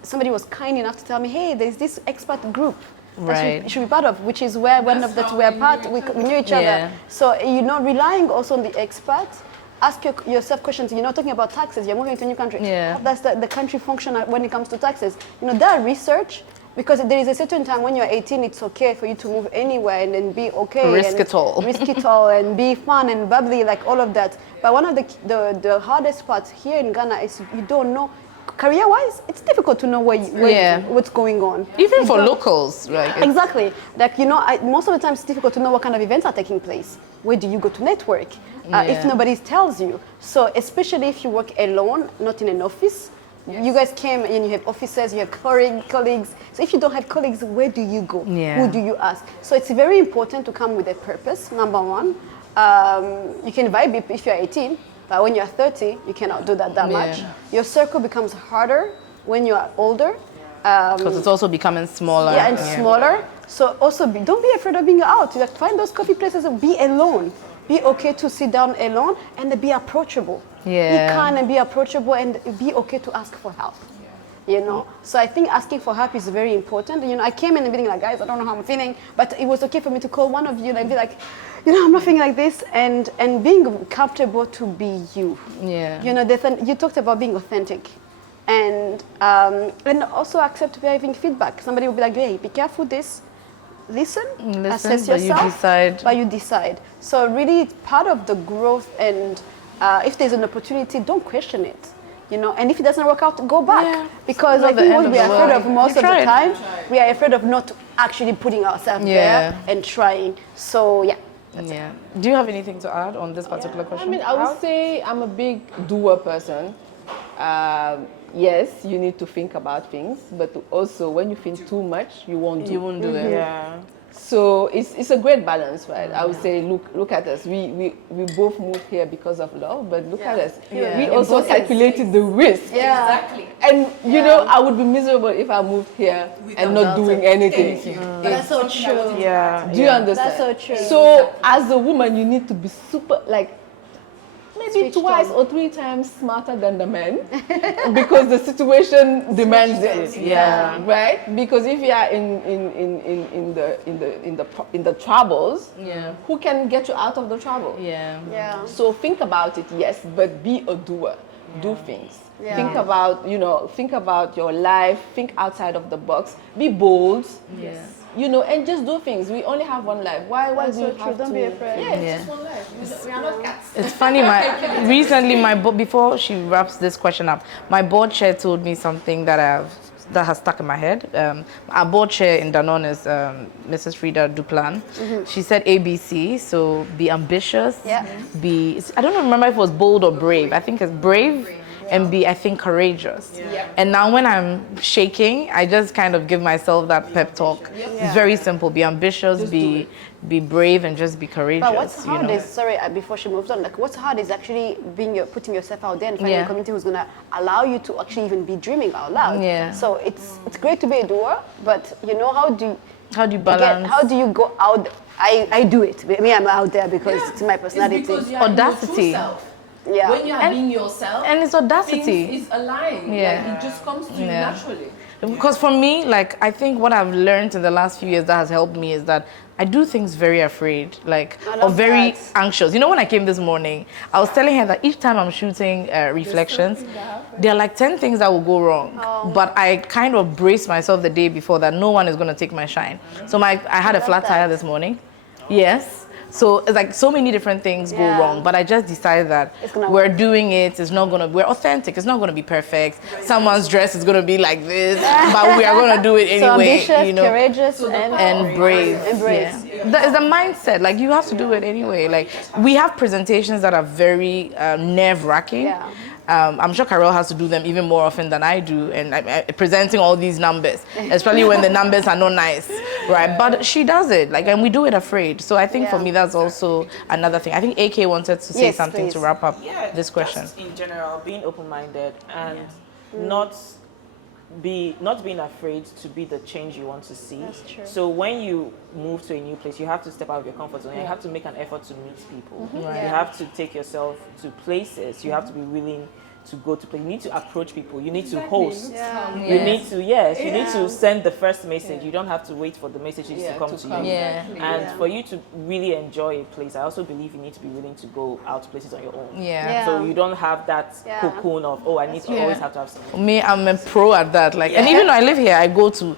somebody was kind enough to tell me, hey, there's this expat group. Right. That should be part of, which is where one of that we're part. We knew each other. So relying also on the expats. Ask yourself questions. Talking about taxes. You're moving to a new country. Yeah. How does the country function when it comes to taxes? That research, because there is a certain time when you're 18, it's okay for you to move anywhere and then be okay. Risk it all and be fun and bubbly, like all of that. But one of the hardest parts here in Ghana is you don't know. Career-wise, it's difficult to know what's going on. Even for locals, right? Exactly. Like, most of the time it's difficult to know what kind of events are taking place. Where do you go to network? If nobody tells you. So especially if you work alone, not in an office. Yes. You guys came and you have officers, you have colleagues. So if you don't have colleagues, where do you go? Yeah. Who do you ask? So it's very important to come with a purpose, number one. You can vibe if you're 18. But when you're 30, you cannot do that much. Your circle becomes harder when you're older. Because it's also becoming smaller. Yeah, and smaller. So also, don't be afraid of being out. Find those coffee places and be alone. Be okay to sit down alone and be approachable. Yeah. Be kind and be approachable and be okay to ask for help. So I think asking for help is very important. I came in the meeting like, guys, I don't know how I'm feeling, but it was okay for me to call one of you and be like, I'm not feeling like this, and being comfortable to be you. Yeah. You talked about being authentic, and also accept having feedback. Somebody will be like, hey, be careful this. Listen, assess yourself, but you decide. So really, it's part of the growth, and if there's an opportunity, don't question it. you know, and if it doesn't work out, go back. Yeah. Because Not I the think end what of we are the afraid world. of most You of the tried. time, we are afraid of not actually putting ourselves there and trying. So yeah. Yeah. Do you have anything to add on this particular question? I mean, I would say I'm a big doer person. Yes, you need to think about things, but also when you think too much, you won't do. You won't do it. Yeah. So it's a great balance, right? I would say, look at us. We both moved here because of love, but look at us. Yeah. We also calculated the risk. Yeah. Exactly. And you know, I would be miserable if I moved here and not doing anything. That's so true. Yeah. Do you understand? That's so true. So as a woman, you need to be super, like, maybe Switched twice on. or 3 times smarter than the men because the situation demands it. Yeah. Right? Because if you are in the troubles, Yeah. who can get you out of the trouble? Yeah. Yeah. So think about it, yes, but be a doer. Do things. Yeah. Think about your life, think outside of the box, be bold. Yes. You know, and just do things. We only have one life. Why That's do you so true. have Don't to? be afraid. Yeah, it's Yeah. just one life. We are not cats. It's funny, recently before she wraps this question up, my board chair told me something that has stuck in my head. Our board chair in Danone is Mrs. Frida Duplan. She said ABC, so be ambitious, Yeah. I don't remember if it was bold or brave. I think it's brave. And be, I think, courageous. Yeah. And now when I'm shaking, I just kind of give myself that pep talk. It's very simple. Be ambitious, be brave, and just be courageous. But what's hard you know? is, sorry, before she moves on, like what's hard is actually putting yourself out there and finding a community who's gonna allow you to actually even be dreaming out loud. Yeah. So it's great to be a doer, but you know how do you balance? how do you go out? I do it. Me, I'm out there because it's my personality. It's because you are Audacity. your true self. Yeah. When you are being yourself, And it's audacity. things is aligned. Yeah. Like, it just comes to you Yeah. naturally. Because for me, like, I think what I've learned in the last few years that has helped me is that I do things very afraid, like, I or love very that. anxious. You know, when I came this morning, I was telling her that each time I'm shooting reflections, there are like 10 things that will go wrong. But I kind of braced myself the day before that no one is going to take my shine. So I had a flat tire this morning. Yes. So it's like so many different things go Yeah. wrong, but I just decided that It's gonna we're work. doing it. It's not gonna. We're authentic. It's not gonna be perfect. Someone's dress is gonna be like this, but we are gonna do it So anyway. ambitious, you know, courageous, and brave. And brave. Yeah. That is the mindset. Like you have to do it anyway. Like we have presentations that are very nerve-wracking. Yeah. I'm sure Carelle has to do them even more often than I do, and presenting all these numbers, especially when the numbers are not nice, right? But she does it, like, and we do it afraid. So I think for Yeah. me that's also another thing. I think AK wanted to say Yes, something please. to wrap up Yeah, this question. just in general, being open-minded and not being afraid to be the change you want to see. That's true. So when you move to a new place, you have to step out of your comfort zone. You have to make an effort to meet people. You have to take yourself to places. You have to be willing to go to places. You need to approach people. You need to host. You need to, you need to send the first message. You don't have to wait for the messages to come to you. Yeah. And for you to really enjoy a place, I also believe you need to be willing to go out to places on your own. Yeah. So you don't have that cocoon of, I need to always have to have something. Me, I'm a pro at that. Like, and even though I live here, I go to.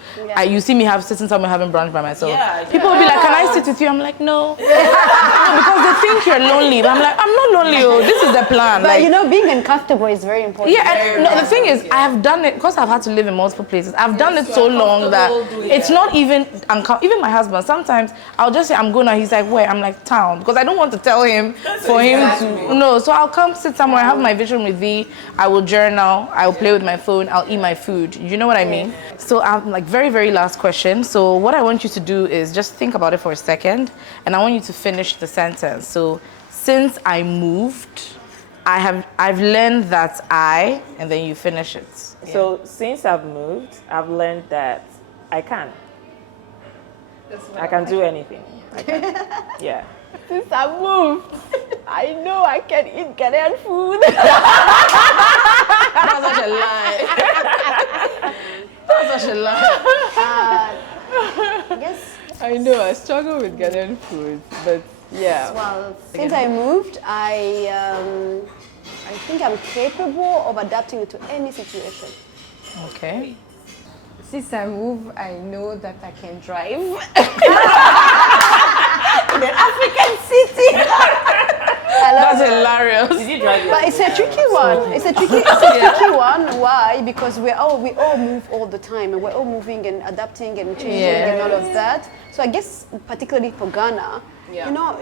You see me sitting somewhere having brunch by myself. Yeah, People will be like, "Can I sit with you?" I'm like, "No," no, because they think you're lonely. But I'm like, "I'm not lonely. Oh, this is the plan." But like, you know, being uncomfortable is very important. yeah, and no, the thing is, I have done it because I've had to live in multiple places. I've done it so long that it's not even even my husband. Sometimes I'll just say I'm gonna. He's like, "Where?" I'm like, "Town," because I don't want to tell him for him to. No, so I'll come sit somewhere, have my vision with thee. I will journal. I will play with my phone. I'll eat my food. You know what I mean? So I'm like very, very last question. So what I want you to do is just think about it for a second, and I want you to finish the sentence. So since I moved. I've learned that and then you finish it. So since I've moved, I've learned that I can. I can do anything. I can. Yeah. Since I moved, I know I can eat Ghanaian food. That's such a lie. That's such a lie. Yes. I know I struggle with Ghanaian food, but yeah. Well, since I moved, I think I'm capable of adapting to any situation. Okay. Since I moved, I know that I can drive. In an African city. That's hilarious. Did you But it's a tricky one. It's a tricky one. Why? Because we all move all the time, and we're all moving and adapting and changing and all of that. So I guess particularly for Ghana, you know,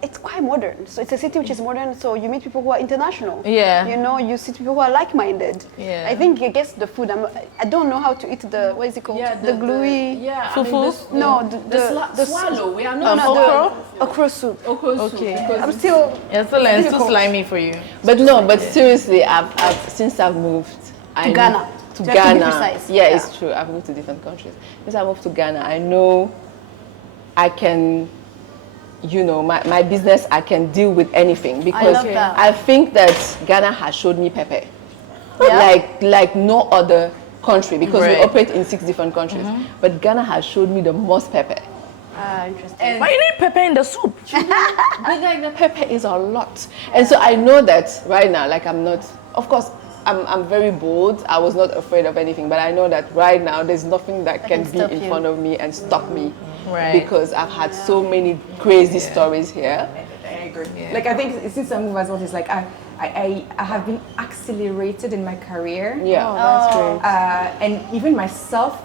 it's quite modern. So it's a city which is modern. So you meet people who are international. Yeah. You know, you see people who are like-minded. Yeah. I think I guess the food. I don't know how to eat the what is it called? The gluey. Fufu? The swallow. We are not Okra soup. Okay. I'm still. It's too slimy for you. But seriously, since I've moved To Ghana. To To be Ghana. precise. Yeah, it's true. I've moved to different countries. Since I moved to Ghana, I know I can, you know, my business, I can deal with anything because love that. I think that Ghana has showed me pepper. Like no other country because we operate in 6 different countries. But Ghana has showed me the most pepper. Interesting. But you need pepper in the soup. But like the pepper is a lot. And so I know that right now, like I'm not, of course, I'm very bold. I was not afraid of anything, but I know that right now there's nothing that can be in front of me and stop me. Because I've had so many crazy stories here. I agree. Like I think since I moved as well, it's like I have been accelerated in my career. Yeah. That's great. And even myself,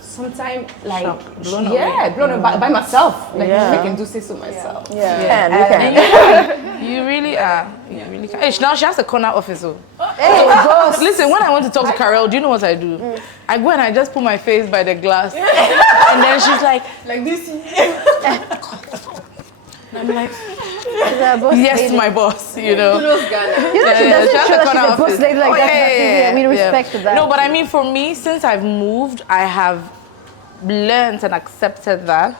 sometimes like blown away. blown away by myself. Like I can do say so myself. You really are. You really can. Hey, now she has a corner office. Listen, when I want to talk to Carelle, do you know what I do? I go and I just put my face by the glass, and then she's like this. I'm like, yes, my boss, you know. Ghana. You know, she doesn't show that she's a boss lady like that. We respect that. No, but I mean, for me, since I've moved, I have learned and accepted that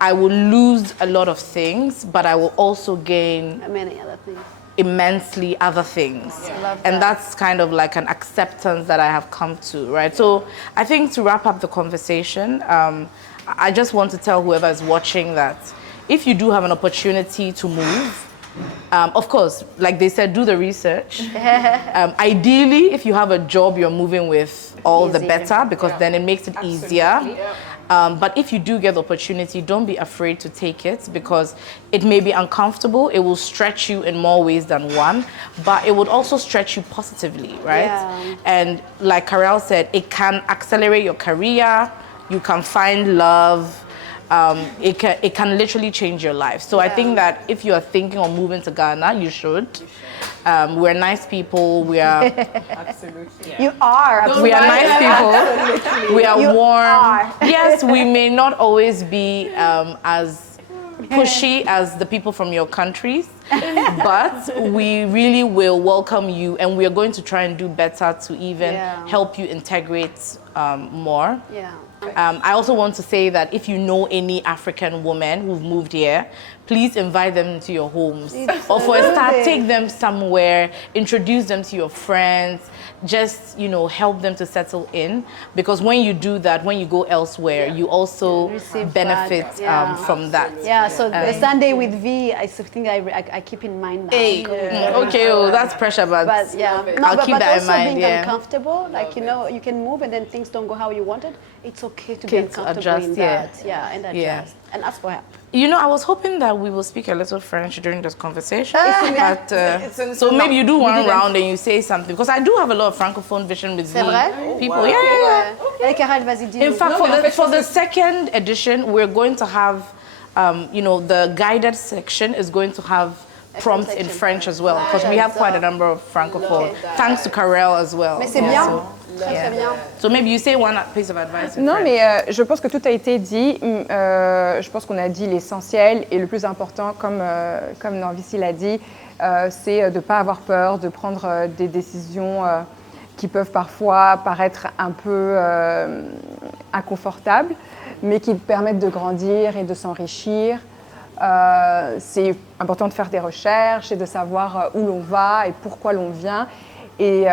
I will lose a lot of things, but I will also gain many other things. Immensely other things. And that's kind of like an acceptance that I have come to, right? So I think to wrap up the conversation, I just want to tell whoever is watching that if you do have an opportunity to move, of course, like they said, do the research. Ideally, if you have a job you're moving with, all the better, because then it makes it easier. But if you do get the opportunity, don't be afraid to take it because it may be uncomfortable. It will stretch you in more ways than one, but it would also stretch you positively, right? Yeah. And like Carelle said, it can accelerate your career. You can find love. It can literally change your life. So I think that if you are thinking of moving to Ghana, you should. We're nice people. We are. Absolutely. Yeah. You are. We are nice people. We are warm. Yes, we may not always be as pushy as the people from your countries, but we really will welcome you, and we are going to try and do better to even help you integrate more. Yeah. I also want to say that if you know any African women who've moved here, please invite them into your homes. Or for a start, take them somewhere, introduce them to your friends, just, you know, help them to settle in. Because when you do that, when you go elsewhere, you also benefit from that. Yeah, so the Sunday with V, I think I keep in mind now. Hey, okay, that's pressure, but yeah. I'll keep that in mind. Being uncomfortable, like, you know, you can move and then things don't go how you wanted. It's okay to be uncomfortable in that. And adjust. And ask for help. You know, I was hoping that we will speak a little French during this conversation, but so maybe you do one round and you say something, because I do have a lot of francophone vision with people. Wow. Yeah. Carelle, vas-y, dis. In fact, for the second edition, we're going to have, you know, the guided section is going to have prompts in French as well, because we have quite a number of francophone, thanks to Carelle as well. Mais c'est bien. So maybe you say one piece of advice. Non, mais je pense que tout a été dit. Je pense qu'on a dit l'essentiel et le plus important, comme Norvisi l'a dit, c'est de ne pas avoir peur, de prendre des décisions qui peuvent parfois paraître un peu inconfortables, mais qui permettent de grandir et de s'enrichir. C'est important de faire des recherches et de savoir où l'on va et pourquoi l'on vient. Et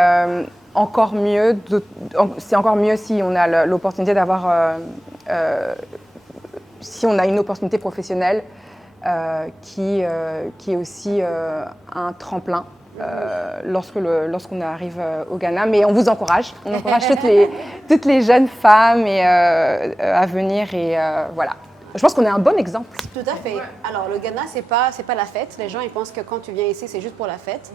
encore mieux, c'est encore mieux si on a l'opportunité d'avoir, si on a une opportunité professionnelle qui est aussi un tremplin lorsqu'on arrive au Ghana. Mais on vous encourage, toutes les jeunes femmes à venir et voilà. Je pense qu'on est un bon exemple. Tout à fait. Alors, le Ghana, c'est pas la fête. Les gens, ils pensent que quand tu viens ici, c'est juste pour la fête.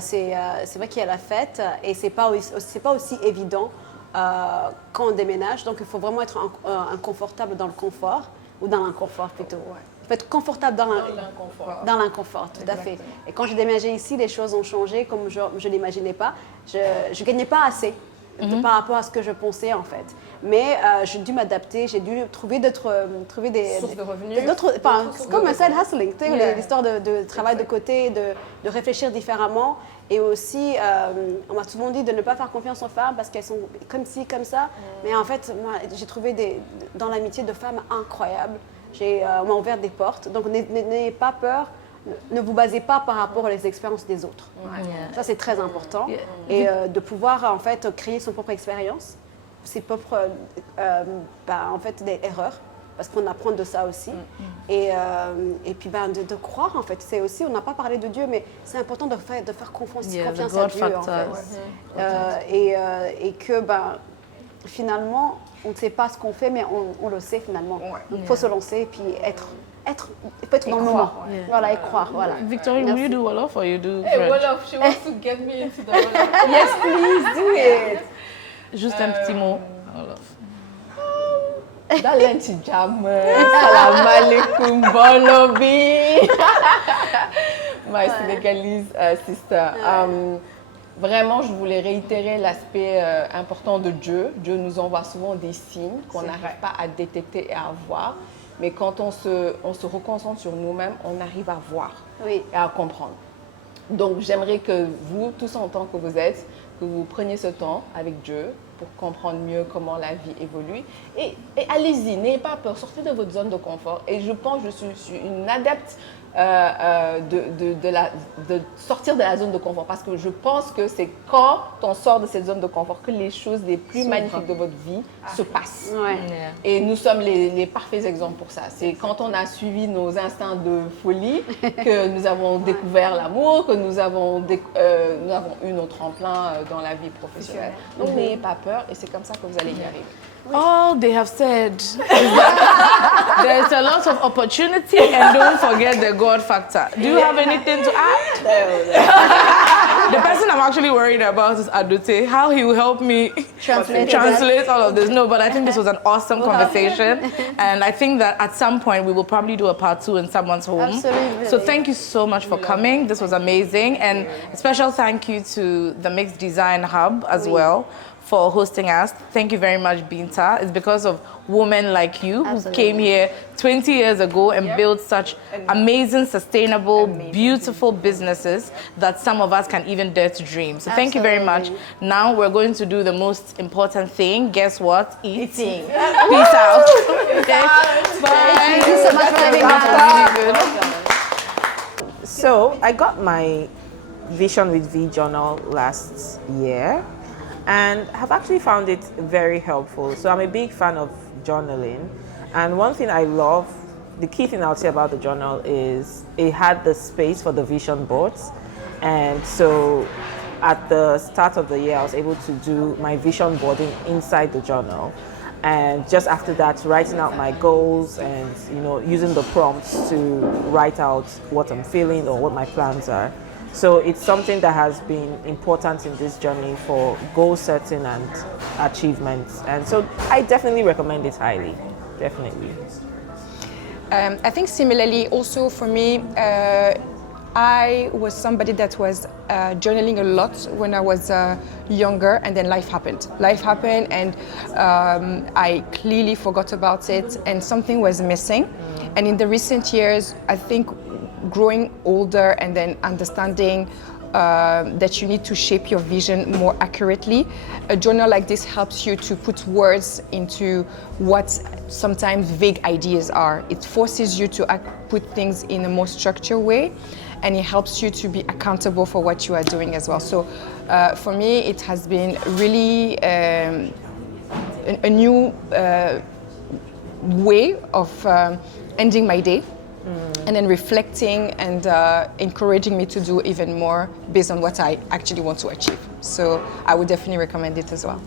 C'est vrai qu'il y a la fête et c'est pas aussi évident quand on déménage. Donc, il faut vraiment être inconfortable dans le confort ou dans l'inconfort plutôt. Il faut être confortable dans l'inconfort, tout à fait. Et quand j'ai déménagé ici, les choses ont changé comme je ne l'imaginais pas. Je ne gagnais pas assez par rapport à ce que je pensais en fait. Mais j'ai dû m'adapter, j'ai dû trouver des sources de revenus. C'est comme un side hustling, tu sais, l'histoire de travail de côté, de réfléchir différemment. Et aussi, on m'a souvent dit de ne pas faire confiance aux femmes parce qu'elles sont comme ci, comme ça. Mais en fait, moi, j'ai trouvé dans l'amitié de femmes incroyables. On m'a ouvert des portes. Donc, n'ayez pas peur. Ne vous basez pas par rapport aux expériences des autres. Ça, c'est très important. Et de pouvoir, en fait, créer son propre expérience, ses propres, en fait, des erreurs. Parce qu'on apprend de ça aussi. Et puis, de croire, en fait. C'est aussi, on n'a pas parlé de Dieu, mais c'est important de faire confiance à Dieu, en fait. Et que, finalement, on ne sait pas ce qu'on fait, mais on le sait finalement. Il faut se lancer et puis être dans le moment. Voilà, et croire. Voilà. Victorine, will you do Wolof or you do Hey, French? Wolof, she wants to get me into the Wolof. Yes, please do it. Juste un petit mot. Wolof. Dalen ci jàmm. Salam alaikum, bon lobby. My Senegalese sister. Vraiment, je voulais réitérer l'aspect important de Dieu. Dieu nous envoie souvent des signes qu'on n'arrive pas à détecter et à voir. Mais quand on se reconcentre sur nous-mêmes, on arrive à voir et à comprendre. Donc, j'aimerais que vous, tous en tant que vous êtes, que vous preniez ce temps avec Dieu pour comprendre mieux comment la vie évolue. Et allez-y, n'ayez pas peur, sortez de votre zone de confort. Et je pense que je suis une adepte de sortir de la zone de confort, parce que je pense que c'est quand on sort de cette zone de confort que les choses les plus magnifiques de votre vie se passent. Et nous sommes les parfaits exemples pour ça. C'est quand on a suivi nos instincts de folie que nous avons découvert l'amour, que nous avons eu notre tremplin dans la vie professionnelle. Donc n'ayez pas peur et c'est comme ça que vous allez y arriver. All they have said is that there's a lot of opportunity and don't forget the God factor. Do you have anything to add? No. The person I'm actually worried about is Adute, how he will help me translate all of this. No, but I think this was an awesome conversation. And I think that at some point we will probably do a part 2 in someone's home. Absolutely. So thank you so much for coming. This was amazing. And a special thank you to the Mixed Design Hub as well for hosting us. Thank you very much, Binta. It's because of women like you who came here 20 years ago and built such amazing, sustainable, beautiful businesses that some of us can even dare to dream. So thank you very much. Now we're going to do the most important thing. Guess what? Eating. Peace out. Okay. Bye. Thank you so much for having us. So I got my Vision with V journal last year and have actually found it very helpful. So I'm a big fan of journaling, and one thing I love, the key thing I would say about the journal is it had the space for the vision boards. And so at the start of the year I was able to do my vision boarding inside the journal, and just after that writing out my goals and using the prompts to write out what I'm feeling or what my plans are. So it's something that has been important in this journey for goal setting and achievements. And so I definitely recommend it highly, definitely. I think similarly also for me, I was somebody that was journaling a lot when I was younger, and then life happened. Life happened and I clearly forgot about it and something was missing. And in the recent years, I think growing older and then understanding that you need to shape your vision more accurately. A journal like this helps you to put words into what sometimes vague ideas are. It forces you to put things in a more structured way, and it helps you to be accountable for what you are doing as well. So for me, it has been really a new way of ending my day. And then reflecting and encouraging me to do even more based on what I actually want to achieve. So I would definitely recommend it as well.